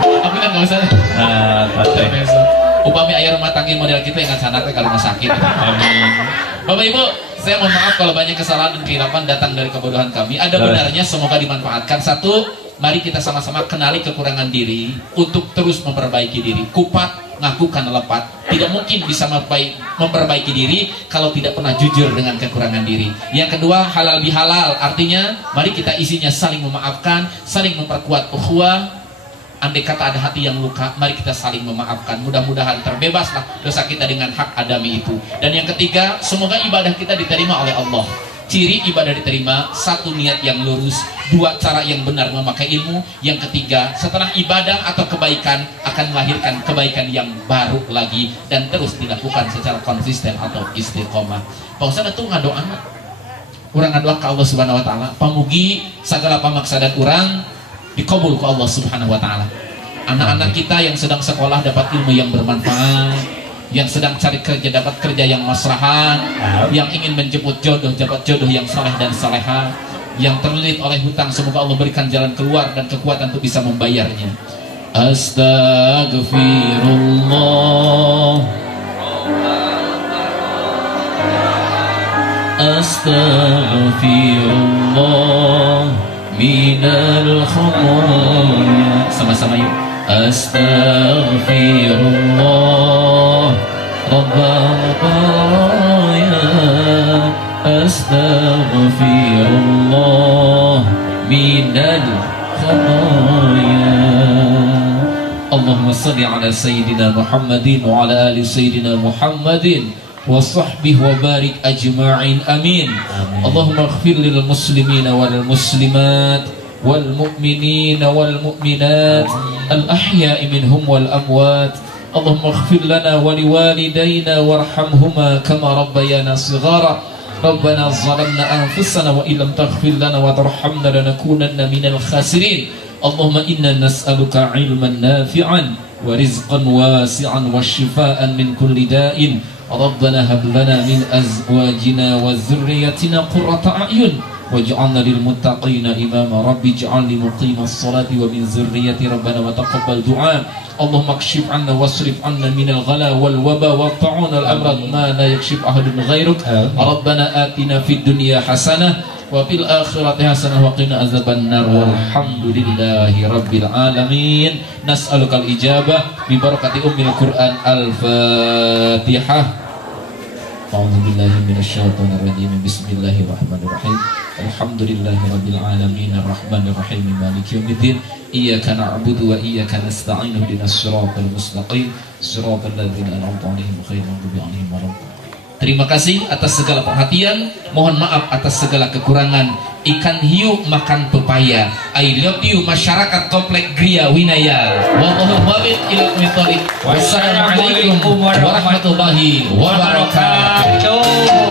Tapi kan nggak usah. Upami ayah rumah tangga model kita yang sanaknya kalau mau sakit. Bapak Ibu, saya mohon maaf kalau banyak kesalahan dan kehilapan datang dari kebodohan kami. Ada benarnya, semoga dimanfaatkan. Satu, mari kita sama-sama kenali kekurangan diri untuk terus memperbaiki diri. Kupat ngaku karena lepat, tidak mungkin bisa memperbaiki diri kalau tidak pernah jujur dengan kekurangan diri. Yang kedua, halal bihalal, artinya mari kita isinya saling memaafkan, saling memperkuat ukhuwah. Andai kata ada hati yang luka, mari kita saling memaafkan. Mudah-mudahan terbebaslah dosa kita dengan hak adami itu. Dan yang ketiga, semoga ibadah kita diterima oleh Allah. Ciri ibadah diterima, satu niat yang lurus, dua cara yang benar memakai ilmu, yang ketiga setelah ibadah atau kebaikan akan melahirkan kebaikan yang baru lagi dan terus dilakukan secara konsisten atau istiqomah. Pak Ustaz itu ngadoan, urang ngadoa ke Allah Subhanahu Wa Taala, pamugi segala pamaksada urang dikabul ku Allah Subhanahu Wa Taala. Anak-anak kita yang sedang sekolah dapat ilmu yang bermanfaat, yang sedang cari kerja dapat kerja yang maslahat, yang ingin menjemput jodoh dapat jodoh yang saleh dan salehah, yang terlilit oleh hutang semoga Allah berikan jalan keluar dan kekuatan untuk bisa membayarnya. Astaghfirullah, astaghfirullah minal khataaya. Sama-sama yuk. Astaghfirullah Rabbal baraya, astaghfirullah minal khataaya. Allahumma salli ala Sayyidina Muhammadin wa ala ali Sayyidina Muhammadin wa sahbihi wa barik ajma'in, amin. Allahumma ighfir lil muslimina wal muslimat wal mu'minina wal mu'minat al ahya'i minhum wal amwat. Allahumma ighfir lana wa liwalidayna warhamhuma kama rabbayana shighara. Rabbana zalamna anfusana wa illam taghfir lana wa tarhamna lanakunanna minal khasirin. Allahumma inna nas'aluka ilman nafi'an wa rizqan wasi'an wa shifaan min kulli da'in. Rabbana hab lana min azwajina wa dhurriyyatina qurrata a'yun waj'alna lil muttaqina imama. Rabbi ij'alni muqimas salati wa min dhurriyyati rabbana wa taqabbal du'a. Allahumma kshif 'anna wasrif 'anna minal ghala wal waba wa ta'un al amrad ma la yakshif ahadun ghairuk. Rabbana atina fid dunya hasanah wa fil akhirati hasanah wa qina azaban nar. Walhamdulillahi rabbil alamin. Nas'alukal ijabah bi barakati ummil Qur'an. Al-Fatihah. A'udzubillahi minasyaitonir rajim. Bismillahirrahmanirrahim. Alhamdulillahi rabbil alamin arrahmanir rahim maliki yaumiddin. Iyyaka na'budu wa iyyaka nasta'in ihdinas siratal mustaqim siratal ladzina an'amta 'alaihim ghairil maghdubi 'alaihim waladdallin. Terima kasih atas segala perhatian. Mohon maaf atas segala kekurangan. Ikan hiu makan pepaya. I love you masyarakat komplek Gria Winaya. Wallahu muwaffiq ila aqwamit thoriq. Wassalamualaikum warahmatullahi wabarakatuh.